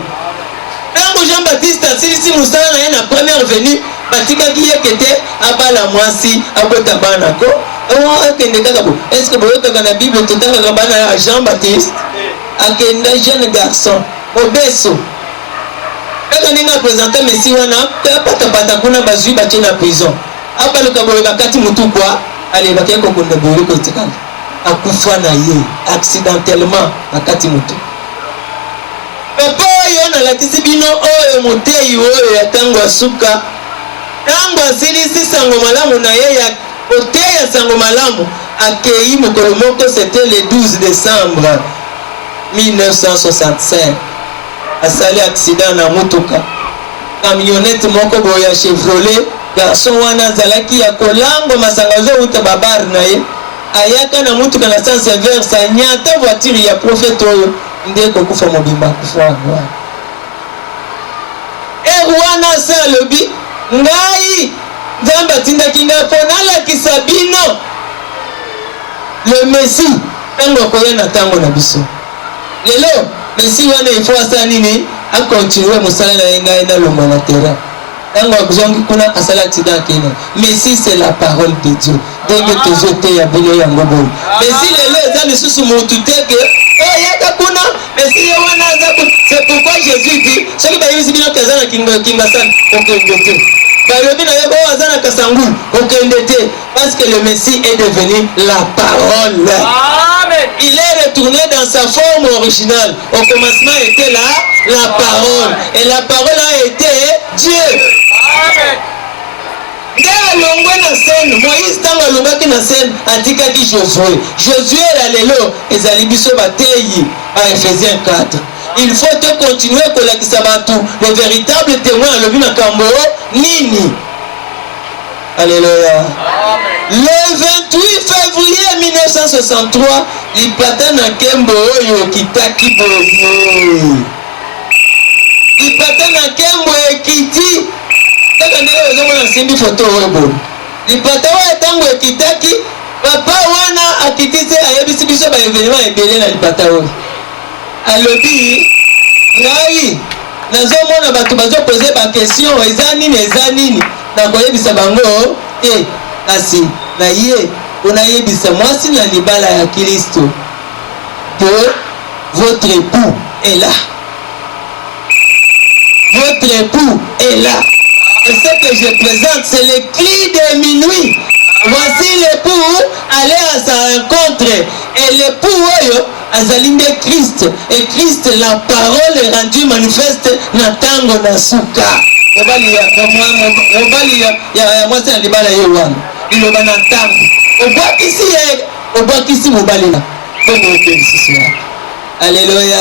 ntango Jean-Baptiste asilisi mosala na ye na première venue batikaki ye kete abala mwasi abota bana ko akende kaka bo est-ce que boyokaka na bible totangaka bana ya Jean-Baptiste akenda jeune garçon obeso kaka ndenge apresente mesi wana apatapata kuna bazwi batie na prison abaluka boye bakati mutu kwa ale bakeye kokonda boye kotikala akufa na ye accidentellement bakati mutu papa oyo nalatisi bino oyo moteyi oyo ya ntango asuka ntango asilisi sango malamu na ye ya koteya sango malamu akei mokolo moko c'était le 12 décembre 1965 asali accident na motuka camionnette moko boye ya Chevrolet garçon wana azalaki ya kolango masanga azouta babar na ye ayaka na motuka na sens inverse anyata voiture ya prophète oyo nde kokufa mobimba kufa wana wana sa lobi ngai nzambe atindaki ngai mpo nalakisa bino le messi ntango akoya na ntango na biso lelo messi wana ifo asala nini akontinue mosala na ye ngai nalongwa na terrain ntango azongi kuna asala accident akena messi c'est la parole de Dieu ndenge tozoteya bino yango boye messi lelo eza lisusu motu te ke oyaka kuna messi ye wana aza c'est pourquoi Jésus dit soki bayebisi bino te aza na kingasani okende te balobi na ye oyo aza na kasangulu okende te parce que le messie est devenu la parole. Amen. Il est retourné dans sa forme originale. Au commencement était là la parole et la parole a été Dieu. Amen. Moïse ntango alongaki na scène atikaki Josué la lelo ezali biso bateyi à Ephésiens 4. Il faut te continuer kolakisa bato le véritable témoin alobi makambo nini. Alléluia. Le 28 février 1963 lipata na kembo oyo kitaki boye lipata na kembo ekiti kaka ndenge ozomona simbi foto oyo boye lipata oyo ntango ekitaki papa wana akitisi ayebisi biso baevenema ebele na lipata oyo alobi ngai nazomona bato bazopose bakestion eza nini nakoyebisa bango kasi na ye onayebisa mwasi na libala ya Kristo que votre époux est là. Votre époux est là. Et ce que je présente, c'est le cri de minuit. Voici l'époux aller à sa rencontre. Et l'époux oyo azalinde Christ. Et Christ, la parole est rendue manifeste na tango na suka. Obali ya mwasi na libala ye wana. Iloba na tango. Obakisi mobali na. Bonne bénédiction. Alléluia.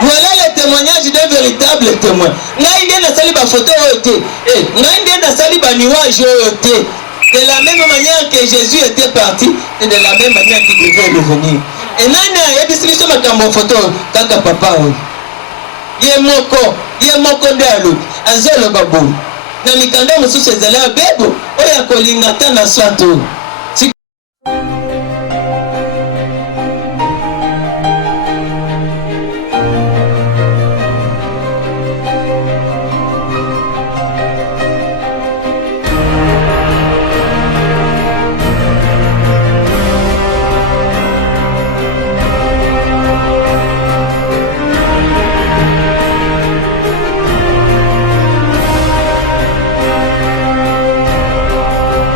Voilà le témoignage d'un véritable témoin. Ngai ndiye nasali ba photo oyo te. Ngai ndiye nasali ba nuage oyo te. De la même manière que Jésus était parti, c'est de la même manière qu'il devait revenir. Et nani ayebisi biso makambo photo kaka papa oyo. Ye moko nde alobi azoloba boye na mikanda mosusu ezali abebo oyo akolinga ta na swato